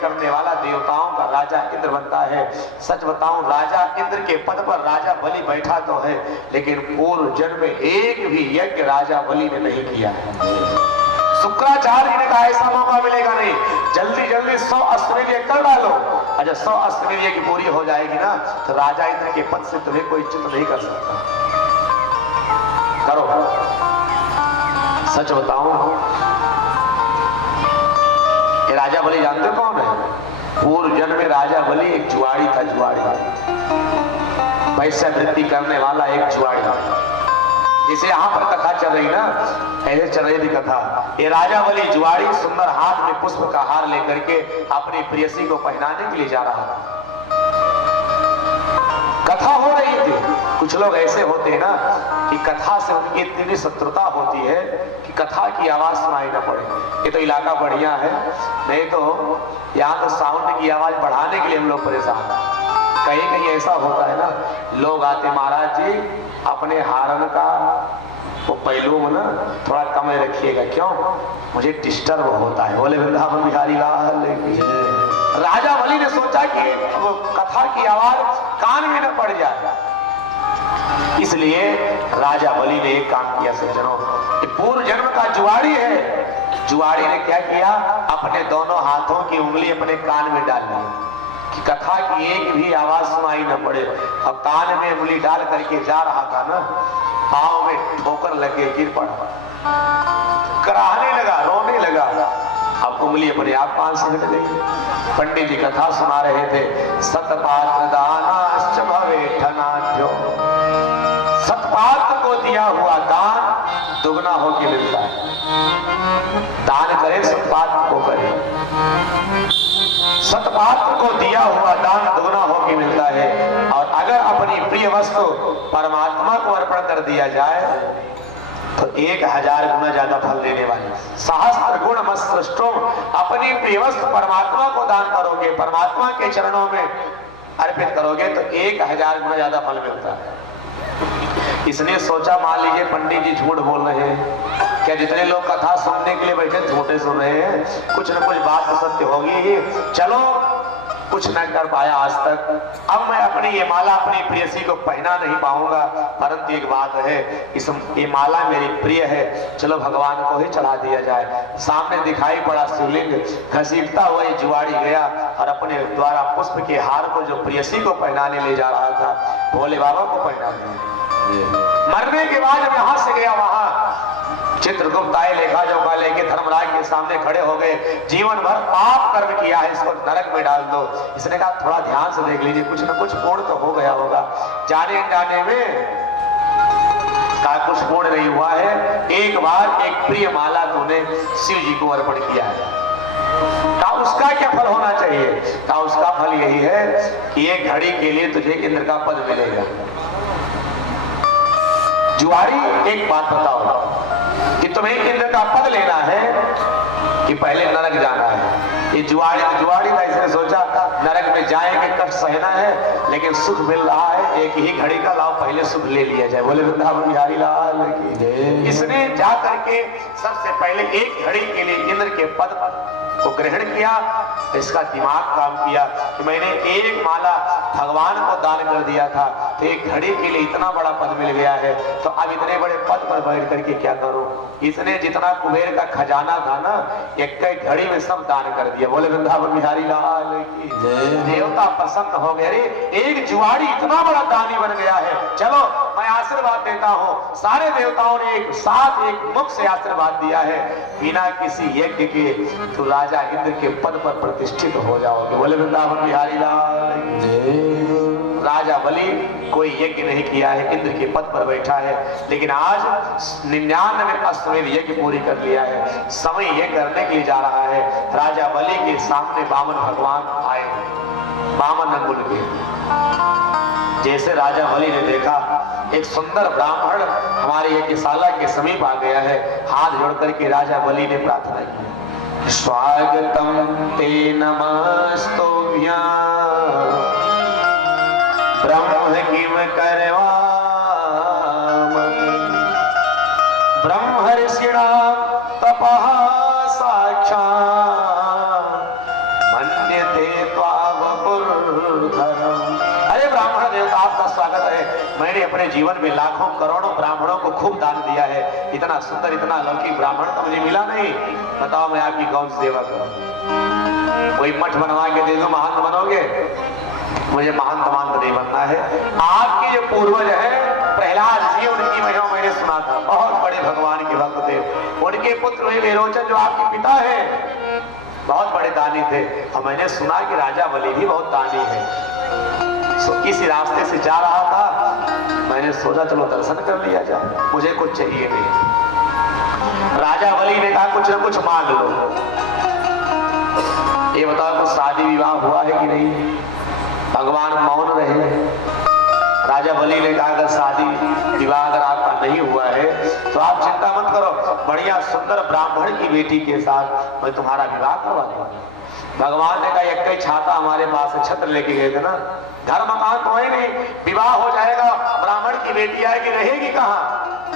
करने वाला देवताओं का राजा इंद्र बनता है। सच बताऊं, राजा इंद्र के पद पर राजा बलि बैठा तो है, लेकिन पूर्व जन्म में एक भी यज्ञ राजा बलि ने नहीं किया है। शुक्राचार्य ने कहा ऐसा मौका मिलेगा नहीं, जल्दी जल्दी 100 अश्वमेध यज्ञ कर डालो, और जब 100 अश्वमेध यज्ञ पूरी हो जाएगी ना, तो राजा इंद्र के पद से तुम्हें कोई च्युत नहीं कर सकता। करो। सच बताऊं, ये राजा बलि जानते कौन है? पूर्व जन्म में राजा बलि एक जुआड़ी था, जुआड़ी, पैसा वृद्धि करने वाला एक जुआड़ी। जैसे यहाँ पर कथा चल रही ना, ऐसे चल रही थी कथा। ये राजा बलि जुआड़ी सुंदर हाथ में पुष्प का हार लेकर के अपनी प्रेयसी को पहनाने के लिए जा रहा था। कथा हो रही थी। कुछ लोग ऐसे होते हैं ना कि कथा से उनकी इतनी शत्रुता होती है कि कथा की आवाज सुनाई ना पड़े। ये तो इलाका बढ़िया है, नहीं तो यहाँ तो साउंड की आवाज बढ़ाने के लिए हम लोग परेशान हैं। कहीं कहीं ऐसा होता है ना, लोग आते, महाराज जी अपने हारन का वो पहलू में ना थोड़ा कम रखिएगा, क्यों? मुझे डिस्टर्ब होता है। बोले वृंदावन बिहारी लाल की। राजा बलि ने सोचा कि वो कथा की आवाज कान में न पड़ जाए, इसलिए राजा बलि ने एक काम किया। सज्जनों, पूर्व जन्म का जुआड़ी है। जुआड़ी ने क्या किया? अपने दोनों हाथों की उंगली अपने कान में डाल ली कि कथा की एक भी आवाज सुनाई न पड़े। अब कान में उंगली डाल करके जा रहा था ना, पांव में ठोकर लगे, गिर पड़ा, कराहने लगा, रोने लगा। अब उंगली अपने आप पांव से हट गई। पंडित जी कथा सुना रहे थे, सतपात्र दानाश्च भवेठनाढ्यो, सतपात्र को दिया हुआ दान दुगना होके मिलता है। दान करे, सतपात्र को करे, सतपात्र को दिया हुआ दान दुगना होके मिलता है। और अगर अपनी प्रिय वस्तु परमात्मा को अर्पण कर दिया जाए तो 1000 गुना ज्यादा फल देने वाली। सहस्त्र गुण मत सृष्टो, अपनी प्रिय वस्तु परमात्मा को दान करोगे, परमात्मा के चरणों में अर्पित करोगे तो 1000 गुना ज्यादा फल मिलता है। इसने सोचा, मान लीजिए पंडित जी झूठ बोल रहे हैं, क्या जितने लोग कथा सुनने के लिए बैठे झूठे सुन रहे हैं? कुछ न कुछ बात तो सत्य होगी ही। चलो, कुछ न कर पाया आज तक, अब मैं अपनी ये माला अपनी प्रेयसी को पहना नहीं पाऊंगा, परंतु एक बात है, ये माला मेरी प्रिय है, चलो भगवान को ही चढ़ा दिया जाए। सामने दिखाई पड़ा शिवलिंग, घसीटता हुआ ये जुआड़ी गया और अपने द्वारा पुष्प के हार को जो प्रेयसी को पहनाने ले जा रहा था, भोले बाबा को पहना दिया। मरने के बाद जब यहाँ से गया, वहां चित्रगुप्त आए, लेखा जोखा लेके धर्मराज के सामने खड़े हो गए। जीवन भर पाप कर्म किया है, इसको नरक में डाल दो। इसने कहा थोड़ा ध्यान से देख लीजिए, कुछ न कुछ पूर्ण तो हो गया होगा। जाने अनजाने में का कुछ पूर्ण नहीं हुआ है। एक बार एक प्रिय माला तूने शिव जी को अर्पण किया है, का उसका क्या फल होना चाहिए? का उसका फल यही है कि एक घड़ी के लिए तुझे इंद्र का पद मिलेगा। जुआड़ी, एक बात बताओ कि तुम्हें इंद्र का पद लेना है कि पहले नरक जाना है? ये जुआड़ी था, इसने सोचा नरक में जाएंगे, कष्ट सहना है, लेकिन सुख मिल रहा है, एक ही घड़ी का, लाओ पहले सुख ले लिया जाए। बोले वृंदावन बिहारी लाल की जय। इसने जा करके सबसे पहले एक घड़ी के लिए इंद्र के पद को ग्रहण किया। इसका दिमाग काम किया कि मैंने एक माला भगवान को दान कर दिया था, तो एक घड़ी के लिए इतना बड़ा पद मिल गया है, तो अब इतने बड़े पद पर बैठ करके क्या करूं? इसने जितना कुबेर का खजाना था ना, एक घड़ी में सब दान कर दिया। बोले वृंदावन बिहारी लाल की जय। देवता प्रसन्न हो गए, अरे एक जुआड़ी इतना बड़ा दानी बन गया है, चलो मैं आशीर्वाद देता हूँ। सारे देवताओं ने एक साथ एक मुख से आशीर्वाद दिया है, बिना किसी यज्ञ के तो राजा इंद्र के पद पर प्रतिष्ठित हो जाओगे। बोले वृंदावन बिहारी लाल जय। राजा बलि कोई यज्ञ नहीं किया है, इंद्र के पद पर बैठा है, लेकिन आज 99 अश्वमेध यज्ञ पूरी कर लिया है। समय ये करने के लिए जा रहा है। राजा बलि के सामने वामन भगवान आए, वामन अंगुल के। जैसे राजा बलि ने देखा एक सुंदर ब्राह्मण हमारे यज्ञशाला के समीप आ गया है, हाथ जोड़ करके राजा बलि ने प्रार्थना की, स्वागतम ते नमस्तुभ्यं ब्रह्म किम करवाम ब्रह्मर्षिणां तपः साक्षात् मन्ये ते अरे ब्राह्मण देवता आपका स्वागत है। मैंने अपने जीवन में लाखों करोड़ों ब्राह्मणों को खूब दान दिया है, इतना सुंदर इतना अलौकिक ब्राह्मण तो मुझे मिला नहीं। बताओ मैं आपकी कौन सी सेवा करूं? कोई मठ बनवा के दे दो महंत बनोगे? मुझे महंत महंत नहीं बनना है। आपके जो पूर्वज है प्रहलाद जी, उनकी महिमा मैंने सुना था, बहुत बड़े भगवान के भक्त थे। उनके पुत्र हुए विरोचन जो आपके पिता है बहुत बड़े दानी थे, और मैंने सुना कि राजा बलि भी बहुत दानी है। किसी रास्ते से जा रहा था, मैंने सोचा चलो दर्शन कर लिया जाए, मुझे कुछ चाहिए नहीं। राजा बलि ने कहा कुछ न कुछ मांग लो। ये बताओ कुछ शादी विवाह हुआ है कि नहीं? भगवान मौन रहे। राजा बलि ने कहा अगर शादी विवाह अगर आपका नहीं हुआ है तो आप चिंता मत करो, बढ़िया सुंदर ब्राह्मण की बेटी के साथ मैं तुम्हारा विवाह करवा दूंगा। भगवान ने कहा एक ही छाता हमारे पास छत्र लेके गए थे ना, घर मकान तो है नहीं, विवाह हो जाएगा, ब्राह्मण की बेटी आएगी, रहेगी कहाँ,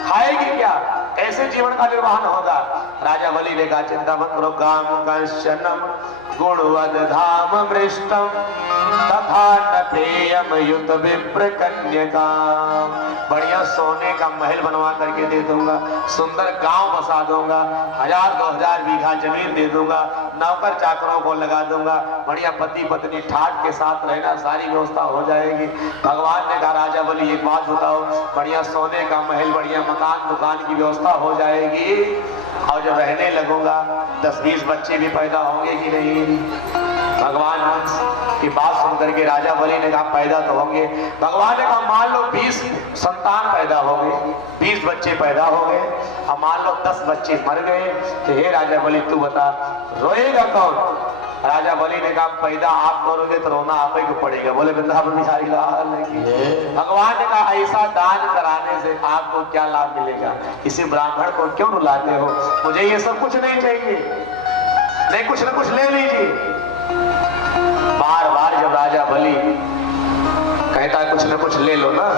खाएगी क्या, ऐसे जीवन का निर्वहन होगा। राजा बलि ने कहा चिंता मत करो, काम कंचनम गुणवद धाम मृष्टम तथा नपेयम युत विप्र कन्यका। बढ़िया सोने का महल बनवा करके दे दूंगा, सुंदर गांव बसा दूंगा, 1000-2000 बीघा जमीन दे दूंगा, नौकर चाकरों को लगा दूंगा, बढ़िया पति पत्नी ठाट के साथ रहना, सारी व्यवस्था हो जाएगी। भगवान ने कहा राजा बलि एक बात बताओ, बढ़िया सोने का महल, बढ़िया मकान दुकान की व्यवस्था हो जाएगी, और जब रहने लगूंगा 10-20 बच्चे भी पैदा होंगे कि नहीं? भगवान की बात सुन करके राजा बलि ने कहा पैदा तो होंगे। भगवान ने कहा मान लो 20 संतान पैदा हो गए, 20 बच्चे पैदा हो गए, और मान लो 10 बच्चे मर गए, तो हे राजा बलि तू बता रोएगा कौन? राजा बलि ने कहा पैदा आप करोगे तो रोना आप ही को पड़ेगा। बोले वृंदावन बिहारी लाल की। भगवान ने कहा ऐसा दान कराने से आपको क्या लाभ मिलेगा? किसी ब्राह्मण को क्यों रुलाते हो? मुझे ये सब कुछ नहीं चाहिए, नहीं कुछ न कुछ ले लीजिए। बार बार जब राजा बलि कहता है कुछ न कुछ ले लो ना,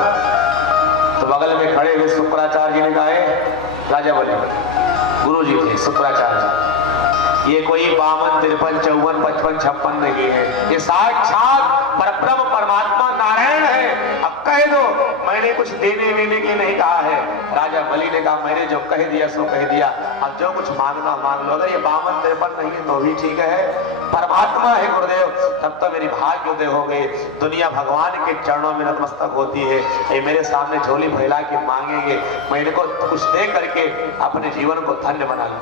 तो बगल में खड़े हुए शुक्राचार्य जी ने कहा राजा बलि, गुरु जी थे शुक्राचार्य जी, ये कोई 52, 53, 54, 55, 56 नहीं है, ये साक्षात परब्रह्म परमात्मा नारायण है। अब कह दो मैंने कुछ देने वेने के नहीं कहा है। राजा बलि ने कहा मैंने जो कह दिया सो कह दिया, अब जो कुछ मांगना मांग लो। अगर ये 52, 53 नहीं है तो भी ठीक है, परमात्मा है गुरुदेव, तब तो मेरी भाग्य उदय हो गई। दुनिया भगवान के चरणों में नतमस्तक होती है, ये मेरे सामने झोली फैला के मांगेंगे, मैं इनको कुछ दे करके अपने जीवन को धन्य बना लूं।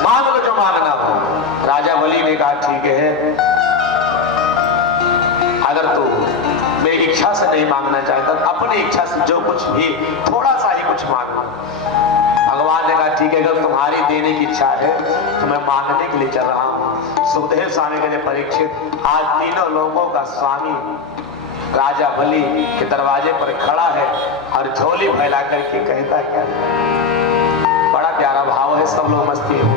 मांग लो जो मांगना हो। राजा बलि ने कहा ठीक है, अगर तू मेरी इच्छा से नहीं मांगना चाहता, अपनी इच्छा से जो कुछ भी थोड़ा सा ही कुछ मांगना। भगवान ने कहा ठीक है, अगर तुम्हारी देने की इच्छा है तो मैं मांगने के लिए चल रहा हूँ। सुखदेव स्वामी कहते परीक्षित, आज तीनों लोगों का स्वामी राजा बलि के दरवाजे पर खड़ा है और झोली फैला करके कहता क्या, बड़ा प्यारा भाव है, सब लोग मस्ती हो।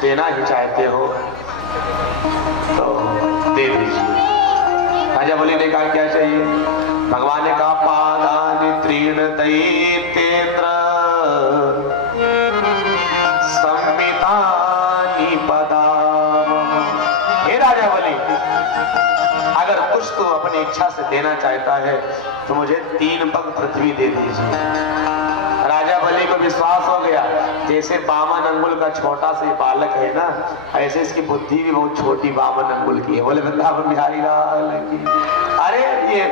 देना ही चाहते हो तो दे दीजिए। राजा बलि ने कहा क्या चाहिए? भगवान ने कहा पादानि त्रीण दैत्येन्द्र संमितानि पदा। हे राजा बलि, अगर कुछ तो अपनी इच्छा से देना चाहता है तो मुझे 3 पग पृथ्वी दे दीजिए। राजा बलि को विश्वास हो गया, जैसे बामन अंगुल का छोटा सा बालक है ना, ऐसे इसकी बुद्धि भी बहुत छोटी बामन अंगुल की है। बोले वृंदावन बिहारी लाल की। अरे ये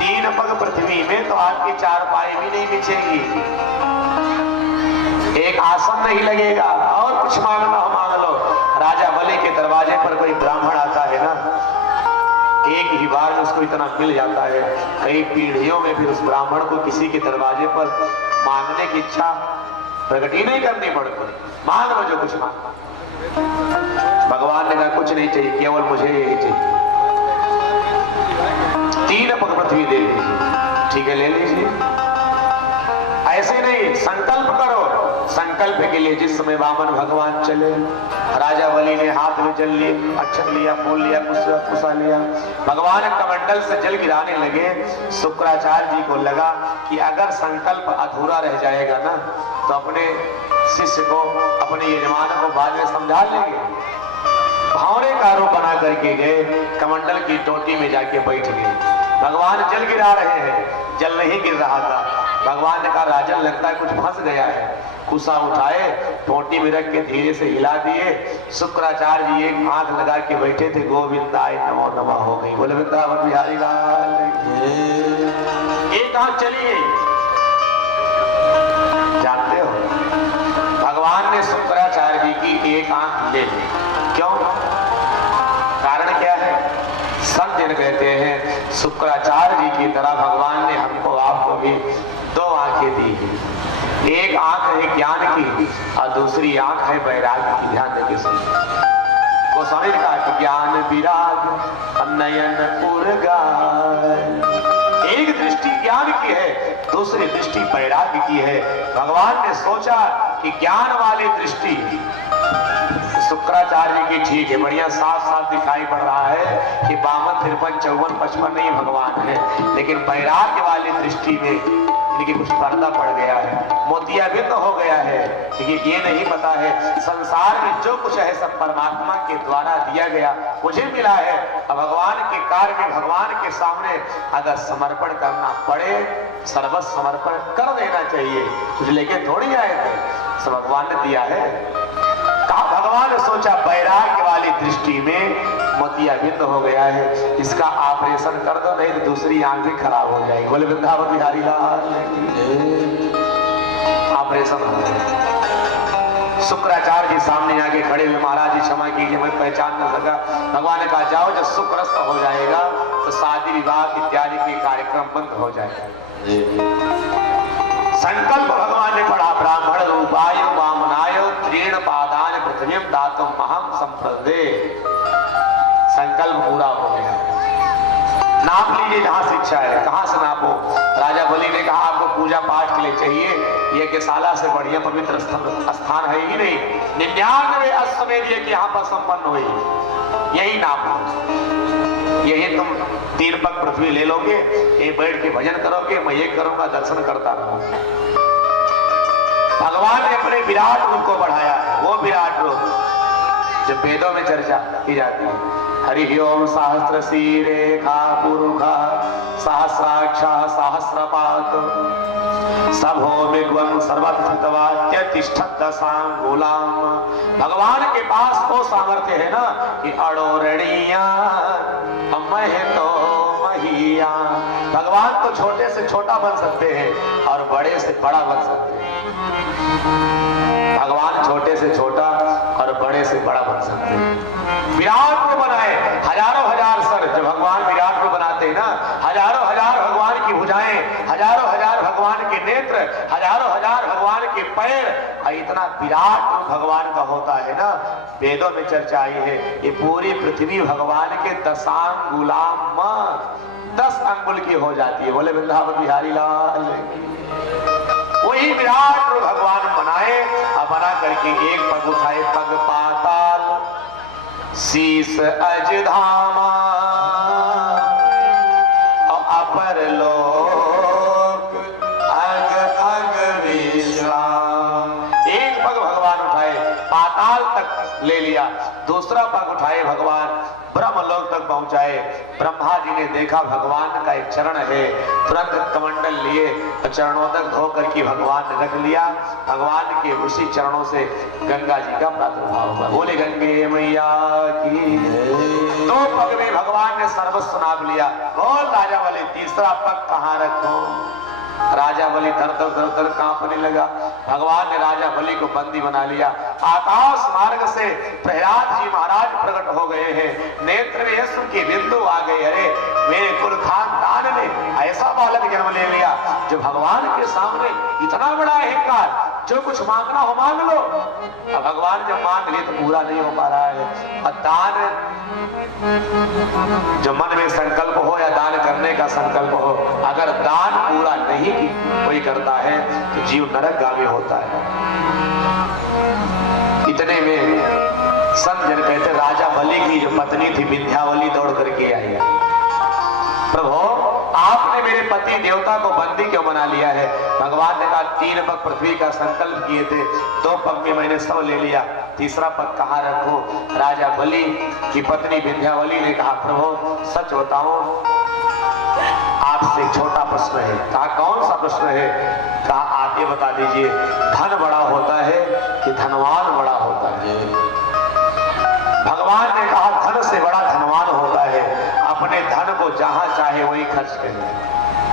3 पग पृथ्वी में तो आपकी 4 पाई भी नहीं बिछेगी, एक आसन नहीं लगेगा, और कुछ मांगना हो मांग लो। राजा बलि के दरवाजे पर कोई ब्राह्मण आता है ना, एक ही बार में उसको इतना मिल जाता है, कई पीढ़ियों में फिर उस ब्राह्मण को किसी के दरवाजे पर मांगने की इच्छा प्रकट ही नहीं करनी पड़ती। मांग लो जो कुछ मांग। भगवान ने कहा कुछ नहीं चाहिए, केवल मुझे यही चाहिए, 3 पग पृथ्वी दे दीजिए। ठीक है, ले लीजिए। ऐसे नहीं, संकल्प करो। संकल्प के लिए जिस समय वामन भगवान चले, राजा बलि ने हाथ में जल लिए, अक्षत लिया, फूल लिया, कुशा लिया, भगवान कमंडल से जल गिराने लगे। शुक्राचार्य जी को लगा कि अगर संकल्प अधूरा रह जाएगा ना तो अपने शिष्य को, अपने यजमान को बाद में समझा लेंगे। भावरे का रूप बना करके गए, कमंडल की टोटी में जाके बैठ गए। भगवान जल गिरा रहे हैं, जल नहीं गिर रहा था। भगवान ने कहा राजन लगता है कुछ फंस गया है। कुशा उठाए, टोटी में रख के धीरे से हिला दिए। शुक्राचार्य जी एक आंख लगा के बैठे थे, गोविंदाय नमो नमः हो गई। बोले वृंदावन बिहारी लाल। एक आंख चली गई। जानते हो भगवान ने शुक्राचार्य जी की एक आंख ले ली। क्यों? कारण क्या है? संत जन कहते हैं शुक्राचार्य जी की तरह भगवान ने हमको आपको भी 2 आंखें दी है। एक आंख है ज्ञान की और दूसरी आंख है वैराग्य की। ध्यान देके सुनिए। गोस्वामी ने कहा कि ज्ञान विराग नयन उर्गाय। एक दृष्टि ज्ञान की है, दूसरी दृष्टि वैराग्य की है। भगवान ने सोचा कि ज्ञान वाली दृष्टि शुक्राचार्य की ठीक है, बढ़िया साफ साफ दिखाई पड़ रहा है कि 52, 53, 54, 55 नहीं भगवान है, लेकिन वैराग्य वाली दृष्टि में इनकी कुछ पर्दा पड़ गया है, मोतियाबिंद तो हो गया है। लेकिन ये नहीं पता है संसार में जो कुछ है सब परमात्मा के द्वारा दिया गया, मुझे मिला है। अब भगवान के कार्य में, भगवान के सामने अगर समर्पण करना पड़े, सर्वस्व समर्पण कर देना चाहिए। कुछ लेके थोड़ी आए थे, सब भगवान ने दिया है। भगवान ने सोचा वैराग्य वाली दृष्टि में मोतियाबिंद हो गया है, इसका ऑपरेशन कर दो, नहीं तो दूसरी आंख भी खराब हो जाएगी। बोले वृंदावन बिहारी लाल। ऑपरेशन हो गया। शुक्राचार्य जी सामने आके खड़े हुए, महाराज जी क्षमा कीजिए मैं पहचान न सका। भगवान ने कहा जाओ, जब शुक्रस्त हो जाएगा तो शादी विवाह इत्यादि के कार्यक्रम बंद हो जाएगा। संकल्प भगवान ने पढ़ा, ब्राह्मण रूपाय वामनाय त्रीण पादान पृथ्वी दातुम महम संप्रदे। संकल्प पूरा हो गया। नाप लीजिए जहां शिक्षा है, कहां से नापो। राजा बलि ने कहा आपको पूजा पाठ के लिए चाहिए, यज्ञशाला से बढ़िया पवित्र स्थान है ही नहीं। 99 अश्वमेध यज्ञ यहाँ पर संपन्न हुई, यही नापो। यही तुम 3 पग पृथ्वी ले लोगे, ये बैठ के भजन करोगे, मैं ये करूंगा, दर्शन करता रहूंगा। भगवान ने अपने विराट रूप को बढ़ाया है, वो विराट रूप जो वेदों में चर्चा की जाती है। हरि ओम सहस्र शीरेखा पुरुखा सहस्राक्ष सहस्रपात सभो विद्वं सर्वत्र तिष्ठत दशांगुलाम। भगवान के पास वो सामर्थ्य है ना कि अड़ोरणिया मह तो महिया। भगवान तो छोटे से छोटा बन सकते हैं और बड़े से बड़ा बन सकते हैं। भगवान छोटे से छोटा और बड़े से बड़ा बन सकते हैं। विराट को बनाए, हजारों हजार सर जब भगवान विराट को बनाते हैं ना, हजारों हजार भगवान की भुजाएं, हजारों हजार भगवान के नेत्र, हजारों हजार भगवान के पैर, इतना विराट रूप भगवान का होता है ना। वेदों में चर्चा आई है ये पूरी पृथ्वी भगवान के 10 अंगुलाम 10 अंगुल की हो जाती है। बोले वृंदावन बिहारी लाल। वही विराट रूप भगवान बनाए और बना करके एक पग उठाए, पग पाद शीस अजधामा और अपर लोक अग अग विश्राम। एक पग भगवान उठाए पाताल तक ले लिया, दूसरा पग उठाए भगवान ब्रह्मलोक तक पहुंचाए। ब्रह्मा जी ने देखा भगवान का एक चरण है, तुरंत कमंडल लिए चरणों तक धोकर की भगवान ने रख लिया। भगवान के उसी चरणों से गंगा जी का प्रादुर्भाव हुआ। बोले गंगे मैया की। दो पग में भगवान ने सर्वस्व नाप लिया। बोल राजा बोले तीसरा पग कहाँ रखो? राजा बलि दर दर दर दर कांपने लगा। भगवान ने राजा बलि को बंदी बना लिया। आकाश मार्ग से प्रहलाद जी महाराज प्रकट हो गए हैं, नेत्र में यशु की बिंदु आ गई। अरे मेरे कुल खानदान ने ऐसा बालक जन्म ले लिया जो भगवान के सामने इतना बड़ा अहंकार, जो कुछ मांगना हो मांग लो। अब भगवान जब मांग लिए तो पूरा नहीं हो पा रहा है। और दान, जो मन में संकल्प हो या दान करने का संकल्प हो, अगर दान पूरा नहीं कोई करता है तो जीव नरकगामी होता है। इतने में संत जन कहते राजा बलि की जो पत्नी थी विंध्यावली दौड़ करके आई। प्रभु आपने मेरे पति देवता को बंदी क्यों बना लिया है? भगवान ने कहा 3 पग पृथ्वी का संकल्प किए थे, 2 पग में मैंने सब ले लिया, तीसरा पग कहाँ रखूं? राजा बलि की पत्नी विंध्यावली ने कहा प्रभु सच बताओ, आपसे एक छोटा प्रश्न है। कहा कौन सा प्रश्न है? कहा आगे बता दीजिए, धन बड़ा होता है कि धनवान बड़ा होता है? भगवान ने कहा धन से बड़ा धनवान होता है, अपने धन को जहां चाहे वही खर्च करिए।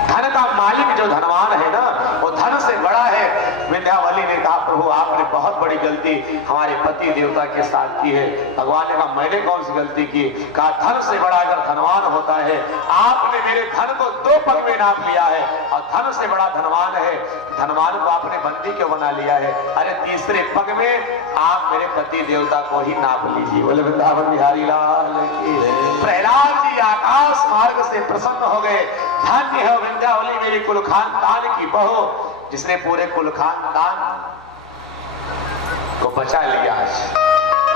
धन का मालिक जो धनवान है ना, वो धन से बड़ा है। विंध्यावली ने कहा प्रभु आपने बहुत बड़ी गलती हमारे पति देवता के साथ की है। भगवान ने कहा मैंने कौन सी गलती की? कहा धन से बड़ा अगर धनवान होता है, आपने मेरे धन को 2 पग में नाप लिया है, और धन से बड़ा धनवान है, धनवान को आपने बंदी क्यों बना लिया है? अरे तीसरे पग में आप मेरे पति देवता को ही नाप लीजिए। बोले वृंदावन बिहारी लाल की। प्रहलाद जी आकाश मार्ग से प्रसन्न हो गए। धन्य है विंध्यावली मेरी कुल खानदान की बहू, जिसने पूरे कुल खानदान को बचा लिया। आज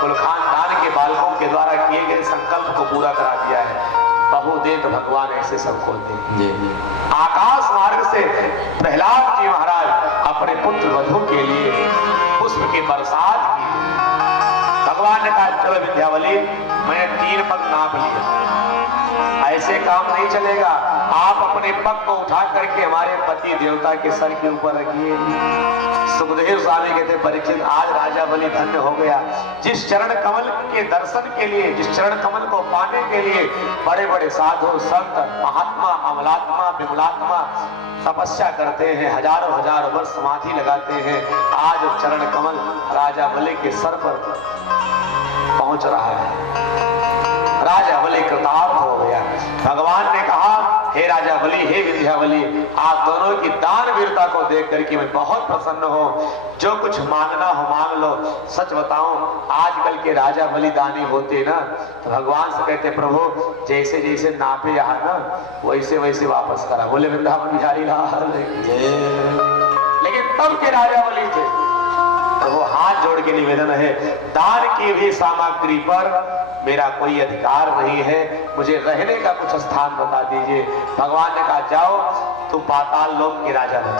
कुल खानदान के बालकों के द्वारा किए गए संकल्प को पूरा करा दिया है। बहू दे तो भगवान ऐसे सबको दे। आकाश मार्ग से प्रहलाद जी महाराज अपने पुत्र वधु के लिए पुष्प की बरसात की। भगवान ने कहा चलो विंध्यावली मैंने 3 पग नाप लिया, ऐसे काम नहीं चलेगा, आप अपने पग को उठा करके हमारे पति देवता के सर के ऊपर रखिए। सुखदेव स्वामी कहते परीक्षित आज राजा बलि धन्य हो गया, जिस चरण कमल के दर्शन के लिए, जिस चरण कमल को पाने के लिए बड़े बड़े साधु संत महात्मा अमलात्मा विमलात्मा तपस्या करते हैं, हजारों हजारों वर्ष समाधि लगाते हैं, आज चरण कमल राजा बलि के सर पर पहुंच रहा है। राजा बलि कृतार्थ हो गया। भगवान ने कहा हे राजा बलि, हे विंध्यावली, आप दोनों की दान वीरता को देख करके मैं बहुत प्रसन्न हूँ। जो कुछ मांगना हो मांग लो। सच बताऊं आजकल के राजा बलिदानी होते ना तो भगवान से कहते प्रभु जैसे जैसे नापे यहाँ ना वैसे वैसे वापस करा। बोले वृंदावन बिहारी लाल। लेकिन तब के राजा बलि थे। प्रभु हाथ जोड़ के निवेदन है, दान की हुई सामग्री पर मेरा कोई अधिकार नहीं है, मुझे रहने का कुछ स्थान बता दीजिए। भगवान ने कहा जाओ तुम पाताल लोक के राजा हो,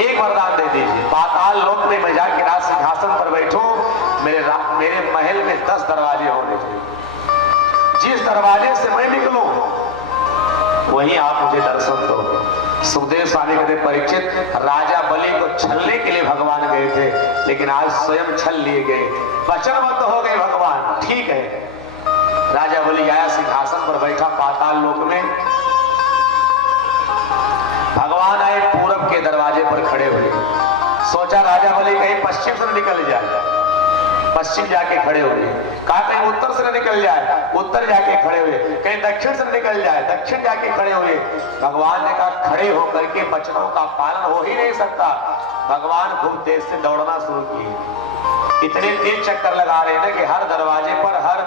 एक वरदान दे दीजिए। पाताल लोक में मैं जाके राज सिंहासन पर बैठूं, मेरे महल में 10 दरवाजे होने चाहिए, जिस दरवाजे से मैं निकलूं वहीं आप मुझे दर्शन दो। सुखदेव स्वामी कहते परीक्षित राजा बलि को छलने के लिए भगवान गए थे, लेकिन आज स्वयं छल लिए गए, वचनबद्ध हो गए भगवान। ठीक है, राजा बलि आया, सिंहासन पर बैठा पाताल लोक में। भगवान आए पूरब के दरवाजे पर खड़े हुए, सोचा राजा बलि कहीं पश्चिम से निकल जाए, पश्चिम जाके खड़े हुए। कहा कहीं उत्तर से न निकल जाए, उत्तर जाके खड़े हुए। कहीं दक्षिण से निकल जाए, दक्षिण जाके खड़े हुए। भगवान ने कहा खड़े होकर के वचनों का पालन हो ही नहीं सकता। भगवान खूब तेज से दौड़ना शुरू किए, इतने तेज चक्कर लगा रहे हैं कि हर दरवाजे पर हर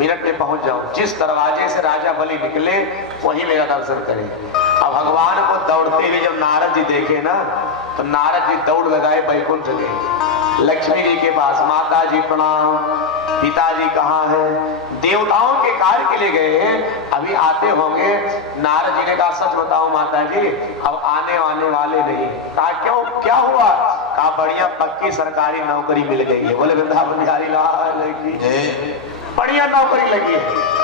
मिनट में पहुंच जाऊं। जिस दरवाजे से राजा बलि निकले वही मेरा दर्शन करें। अब भगवान को दौड़ते हुए जब नारद जी देखे ना तो नारद जी दौड़ लगाए बैकुंठ गए। लक्ष्मी जी के पास, माता जी प्रणाम, पिताजी कहाँ हैं? देवताओं के कार्य के लिए गए हैं, अभी आते होंगे। नारद जी ने कहा सच बताओ माता जी, अब आने वाले नहीं। कहा क्यों, क्या हुआ? कहा बढ़िया पक्की सरकारी नौकरी मिल गई है। बोले वृंदावन बिहारी लाल की बढ़िया नौकरी लगी है।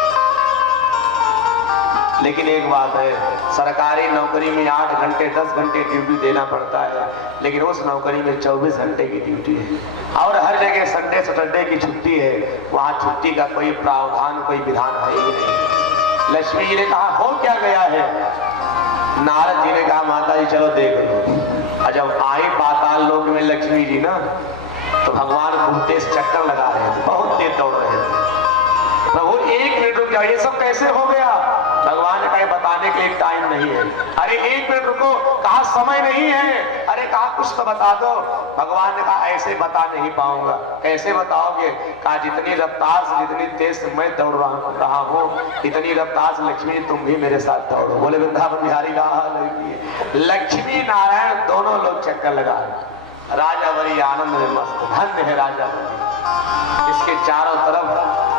लेकिन एक बात है, सरकारी नौकरी में 8 घंटे 10 घंटे ड्यूटी देना पड़ता है, लेकिन उस नौकरी में 24 घंटे की ड्यूटी है और हर जगह संडे सैटरडे की छुट्टी है। वहां छुट्टी का कोई प्रावधान, कोई विधान है ही नहीं। लक्ष्मी जी ने कहा हो क्या गया है? नारद जी ने कहा माता जी चलो देख लो। जब आई पाताल लोक में लक्ष्मी जी ना, तो भगवान घूमते चक्कर लगा रहे थे, बहुत तेज दौड़ रहे थे। प्रभु 1 मिनट रुक जाओ, ये सब कैसे हो गया? भगवान ने कहा बताने के लिए टाइम नहीं है। अरे 1 मिनट रुको। कहा समय नहीं है। अरे कहा कुछ तो बता दो। भगवान ने कहा ऐसे बता नहीं पाऊंगा। कैसे बताओगे? कहा जितनी रफ्तार से, जितनी तेज से मैं दौड़ रहा हूँ, इतनी रफ्तार से लक्ष्मी तुम भी मेरे साथ दौड़ो। बोले वृंदावन बिहारी लाल। लक्ष्मी नारायण दोनों लोग चक्कर लगा रहे। राजा बड़ी आनंद में मस्त, धन्य है राजा बड़ी। इसके चारों तरफ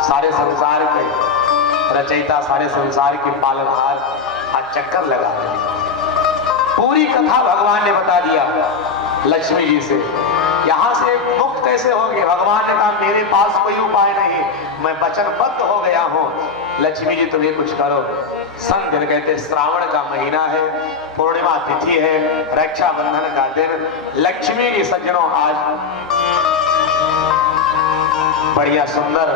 सारे संसार के रचयिता, सारे संसार के पालनहार आज चक्कर लगा रहे। पूरी कथा भगवान ने बता दिया लक्ष्मी जी से। यहां से मुक्त कैसे होंगे? भगवान ने कहा मेरे पास कोई उपाय नहीं, मैं वचनबद्ध हो गया हूं। लक्ष्मी जी तुम्हें कुछ करो। संध्या कहते श्रावण का महीना है, पूर्णिमा तिथि है, रक्षाबंधन का दिन। लक्ष्मी जी सज्जनों आज बढ़िया सुंदर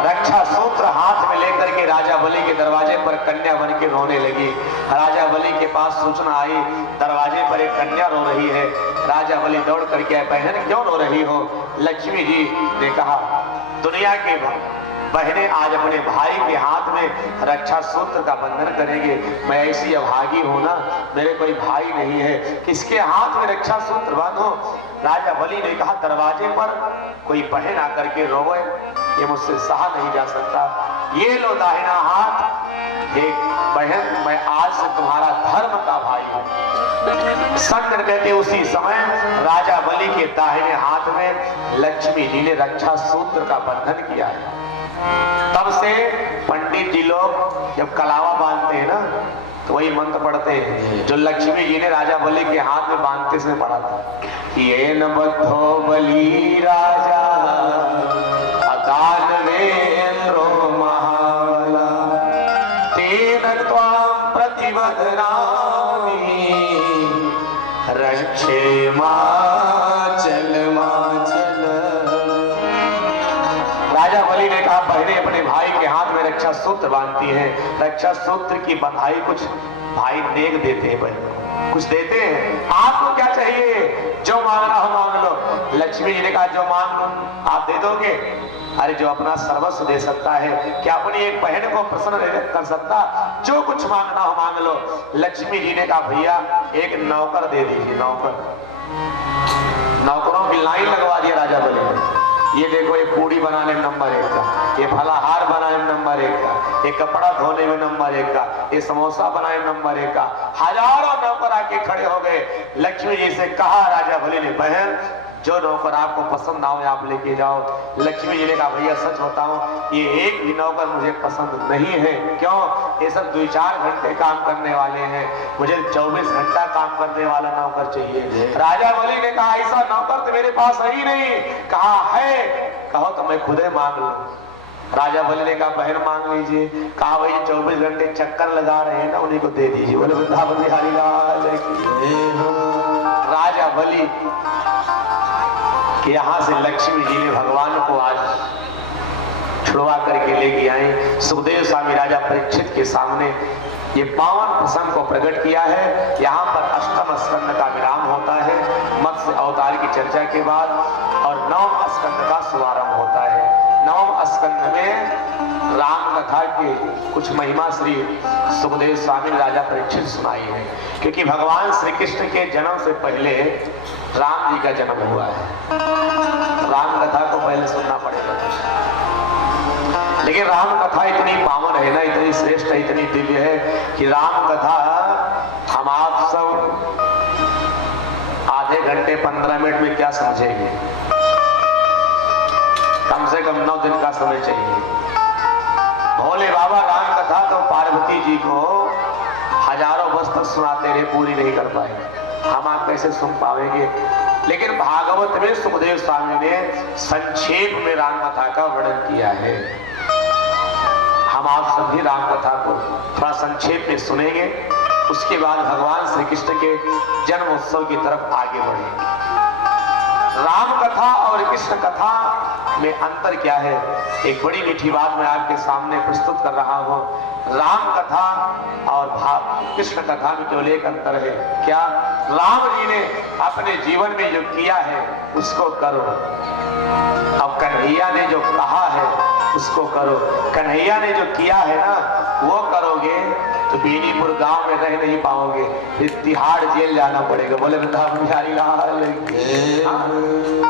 रक्षा सूत्र हाथ में लेकर के राजा बलि के दरवाजे पर कन्या बन के रोने लगी। राजा बलि के पास सूचना आई दरवाजे पर एक कन्या रो रही है। राजा बलि दौड़ करके आए, बहन क्यों रो रही हो? लक्ष्मी जी ने कहा दुनिया के बहनें आज अपने भाई के हाथ में रक्षा सूत्र का बंधन करेंगे। मैं ऐसी अभागी हूं ना, मेरे कोई भाई नहीं है, किसके हाथ में रक्षा सूत्र बांधो? राजा बलि ने कहा दरवाजे पर कोई बहन आकर के रोए, ये मुझसे सहा नहीं जा सकता। ये लो दाहिना हाथ, एक बहन मैं आज से तुम्हारा धर्म का भाई हूं। संत कहते उसी समय राजा बलि के दाहिने हाथ में लक्ष्मी जी ने रक्षा सूत्र का बंधन किया है। तब से पंडित जी लोग जब कलावा बांधते हैं ना, तो वही मंत्र पढ़ते हैं जो लक्ष्मी जी ने राजा बलि के हाथ में बांधते समय पढ़ा था। ये न बद्धो बलि राजा दानवेन्द्रो महाबला, तेन त्वां प्रतिवदनामि रक्षे माचल माचल। राजा बलि ने कहा बहनें अपने भाई के हाथ में रक्षा सूत्र बांधती हैं। रक्षा सूत्र की बंधाई कुछ भाई नेक देते हैं, बहन कुछ देते हैं। आपको क्या चाहिए? जो मांगना हो मांग लो। लक्ष्मी जी ने कहा जो मांग आप दे दोगे? अरे जो अपना सर्वस्व दे सकता है, क्या अपनी एक बहन को प्रसन्न कर सकता? जो कुछ मांगना हो मांग लो। लक्ष्मी जी ने कहा भैया एक नौकर दे दीजिए। नौकरों की लाइन लगवा दिया राजा बलि ने। ये देखो ये पूड़ी बनाने में नंबर 1 का, ये फलाहार बनाने में नंबर 1 का, ये कपड़ा धोने में नंबर 1 का, ये समोसा बनाने में नंबर 1 का। हजारों नौकर आके खड़े हो गए। लक्ष्मी जी से कहा राजा बलि ने बहन जो नौकर आपको पसंद आओ आप लेके जाओ। लक्ष्मी जी ने कहा भैया सच बताऊं ये एक भी नौकर मुझे पसंद नहीं है। क्यों? ये सब 2-4 घंटे काम करने वाले हैं, मुझे 24 घंटा काम करने वाला नौकर चाहिए। राजा बलि ने कहा ऐसा नौकर तो मेरे पास है ही नहीं। कहा है? कहो तो मैं खुद ही मांग लूं। राजा बलि ने कहा बहन मांग लीजिए। कहा वही 24 घंटे चक्कर लगा रहे हैं ना, उन्हीं को दे दीजिए। बोले वृंदावन बिहारी लाल की। राजा बलि कि यहाँ से लक्ष्मी जी ने भगवान को आज छुड़वा करके लेके आए। सुखदेव स्वामी राजा परीक्षित के सामने ये पावन प्रसंग को प्रकट किया है। यहाँ पर अष्टम स्कंद का विराम होता है मत्स्य अवतार की चर्चा के बाद, और 9वें स्कंद का शुभारंभ होता है। 9वें स्कंद में राम कथा की कुछ महिमा श्री सुखदेव स्वामी राजा परीक्षित सुनाई है, क्योंकि भगवान श्री कृष्ण के जन्म से पहले राम जी का जन्म हुआ है। राम कथा को पहले सुनना पड़ेगा। लेकिन राम कथा इतनी पावन है ना, इतनी श्रेष्ठ है, इतनी दिव्य है कि राम कथा हम आप सब आधे घंटे 15 मिनट में क्या समझेंगे? कम से कम 9 दिन का समय चाहिए। भोले बाबा राम कथा तो पार्वती जी को हजारों वर्ष तक सुनाते रहे, पूरी नहीं कर पाए। हम आप कैसे सुन पाएंगे? लेकिन भागवत में सुखदेव स्वामी ने संक्षेप में राम कथा का वर्णन किया है। हम आप सभी राम कथा को थोड़ा संक्षेप में सुनेंगे, उसके बाद भगवान श्री कृष्ण के जन्म उत्सव की तरफ आगे बढ़ेंगे। राम कथा और कृष्ण कथा में अंतर क्या है? एक बड़ी मीठी बात मैं आपके सामने प्रस्तुत कर रहा हूं। राम कथा और कृष्ण कथा में केवल एक अंतर है। क्या? राम जी ने अपने जीवन में जो किया है उसको करो, अब कन्हैया ने जो कहा है उसको करो। कन्हैया ने जो किया है ना, वो करोगे तो बीनीपुर गांव में रह नहीं पाओगे, फिर तिहाड़ जेल जाना पड़ेगा। बोले वृंदावन बिहारी लाल की।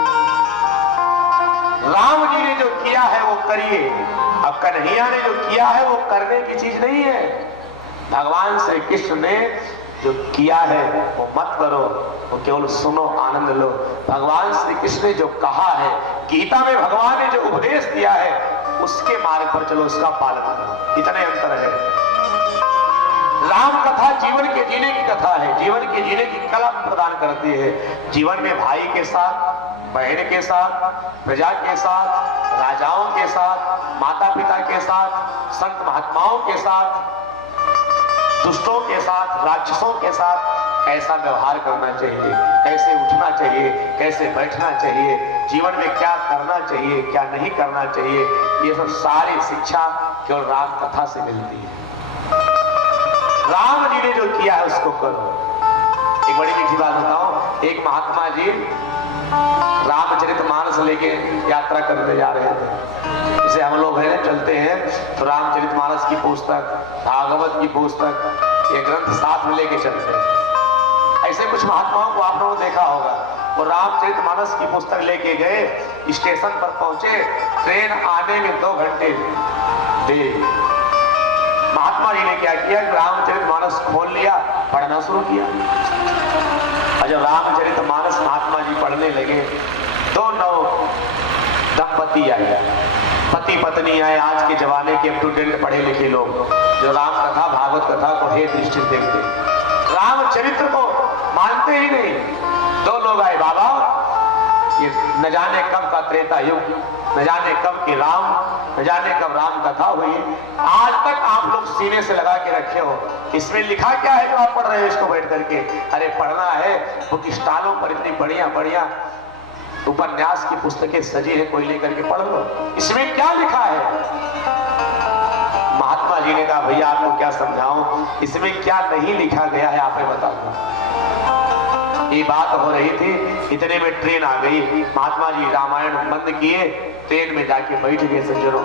राम जी ने जो किया है वो करिए, अब कन्हैया ने जो किया है वो करने की चीज नहीं है। भगवान श्री कृष्ण ने जो किया है वो मत करो, वो केवल सुनो, आनंद लो। भगवान श्री कृष्ण ने जो कहा है, गीता में भगवान ने जो उपदेश दिया है, उसके मार्ग पर चलो, उसका पालन करो। इतने अंतर है। राम कथा जीवन के जीने की कथा है, जीवन के जीने की कला प्रदान करती है। जीवन में भाई के साथ, बहन के साथ, प्रजा के साथ, राजाओं के साथ, माता पिता के साथ, संत महात्माओं के साथ, दुष्टों के साथ, राक्षसों के साथ कैसा व्यवहार करना चाहिए, कैसे उठना चाहिए, कैसे बैठना चाहिए, जीवन में क्या करना चाहिए, क्या नहीं करना चाहिए, ये सब सारी शिक्षा केवल राम कथा से मिलती है। राम जी ने जो किया है उसको करो। एक बड़ी मीठी बात बताओ, एक महात्मा जी रामचरितमानस लेके यात्रा करने जा रहे थे। जैसे हम लोग हैं चलते हैं तो रामचरितमानस की पुस्तक, भागवत की पुस्तक, ये ग्रंथ साथ में लेके चलते हैं। ऐसे कुछ महात्माओं को आप लोगों ने देखा होगा, वो रामचरितमानस की पुस्तक लेके गए, स्टेशन पर पहुंचे, ट्रेन आने में 2 घंटे देर। महात्मा जी ने क्या किया? रामचरितमानस खोल लिया, पढ़ना शुरू किया। और जब रामचरितमानस महात्मा जी पढ़ने लगे, 2 नव दंपति आए, पति पत्नी आए, आज के जमाने के अप टू डेट पढ़े लिखे लोग, जो राम कथा भागवत कथा को हे दृष्टि देखते, रामचरित्र को मानते ही नहीं। 2 लोग आए, बाबा ये न जाने कब का त्रेता युग, न जाने कब की राम, न जाने कब राम कथा हुई, आज तक आप लोग सीने से लगा के रखे हो, इसमें लिखा क्या है जो आप पढ़ रहे हो इसको बैठ करके? अरे पढ़ना है, वो स्टालों पर इतनी बढ़िया बढ़िया उपन्यास की पुस्तकें सजी है, कोई लेकर के पढ़ लो, इसमें क्या लिखा है? महात्मा जी ने कहा, भैया आपको क्या समझाऊं, इसमें क्या नहीं लिखा गया है, आप बता दो। ये बात हो रही थी, इतने में ट्रेन आ गई। महात्मा जी रामायण बंद किए, ट्रेन में जाके बैठ गए। सज्जनों,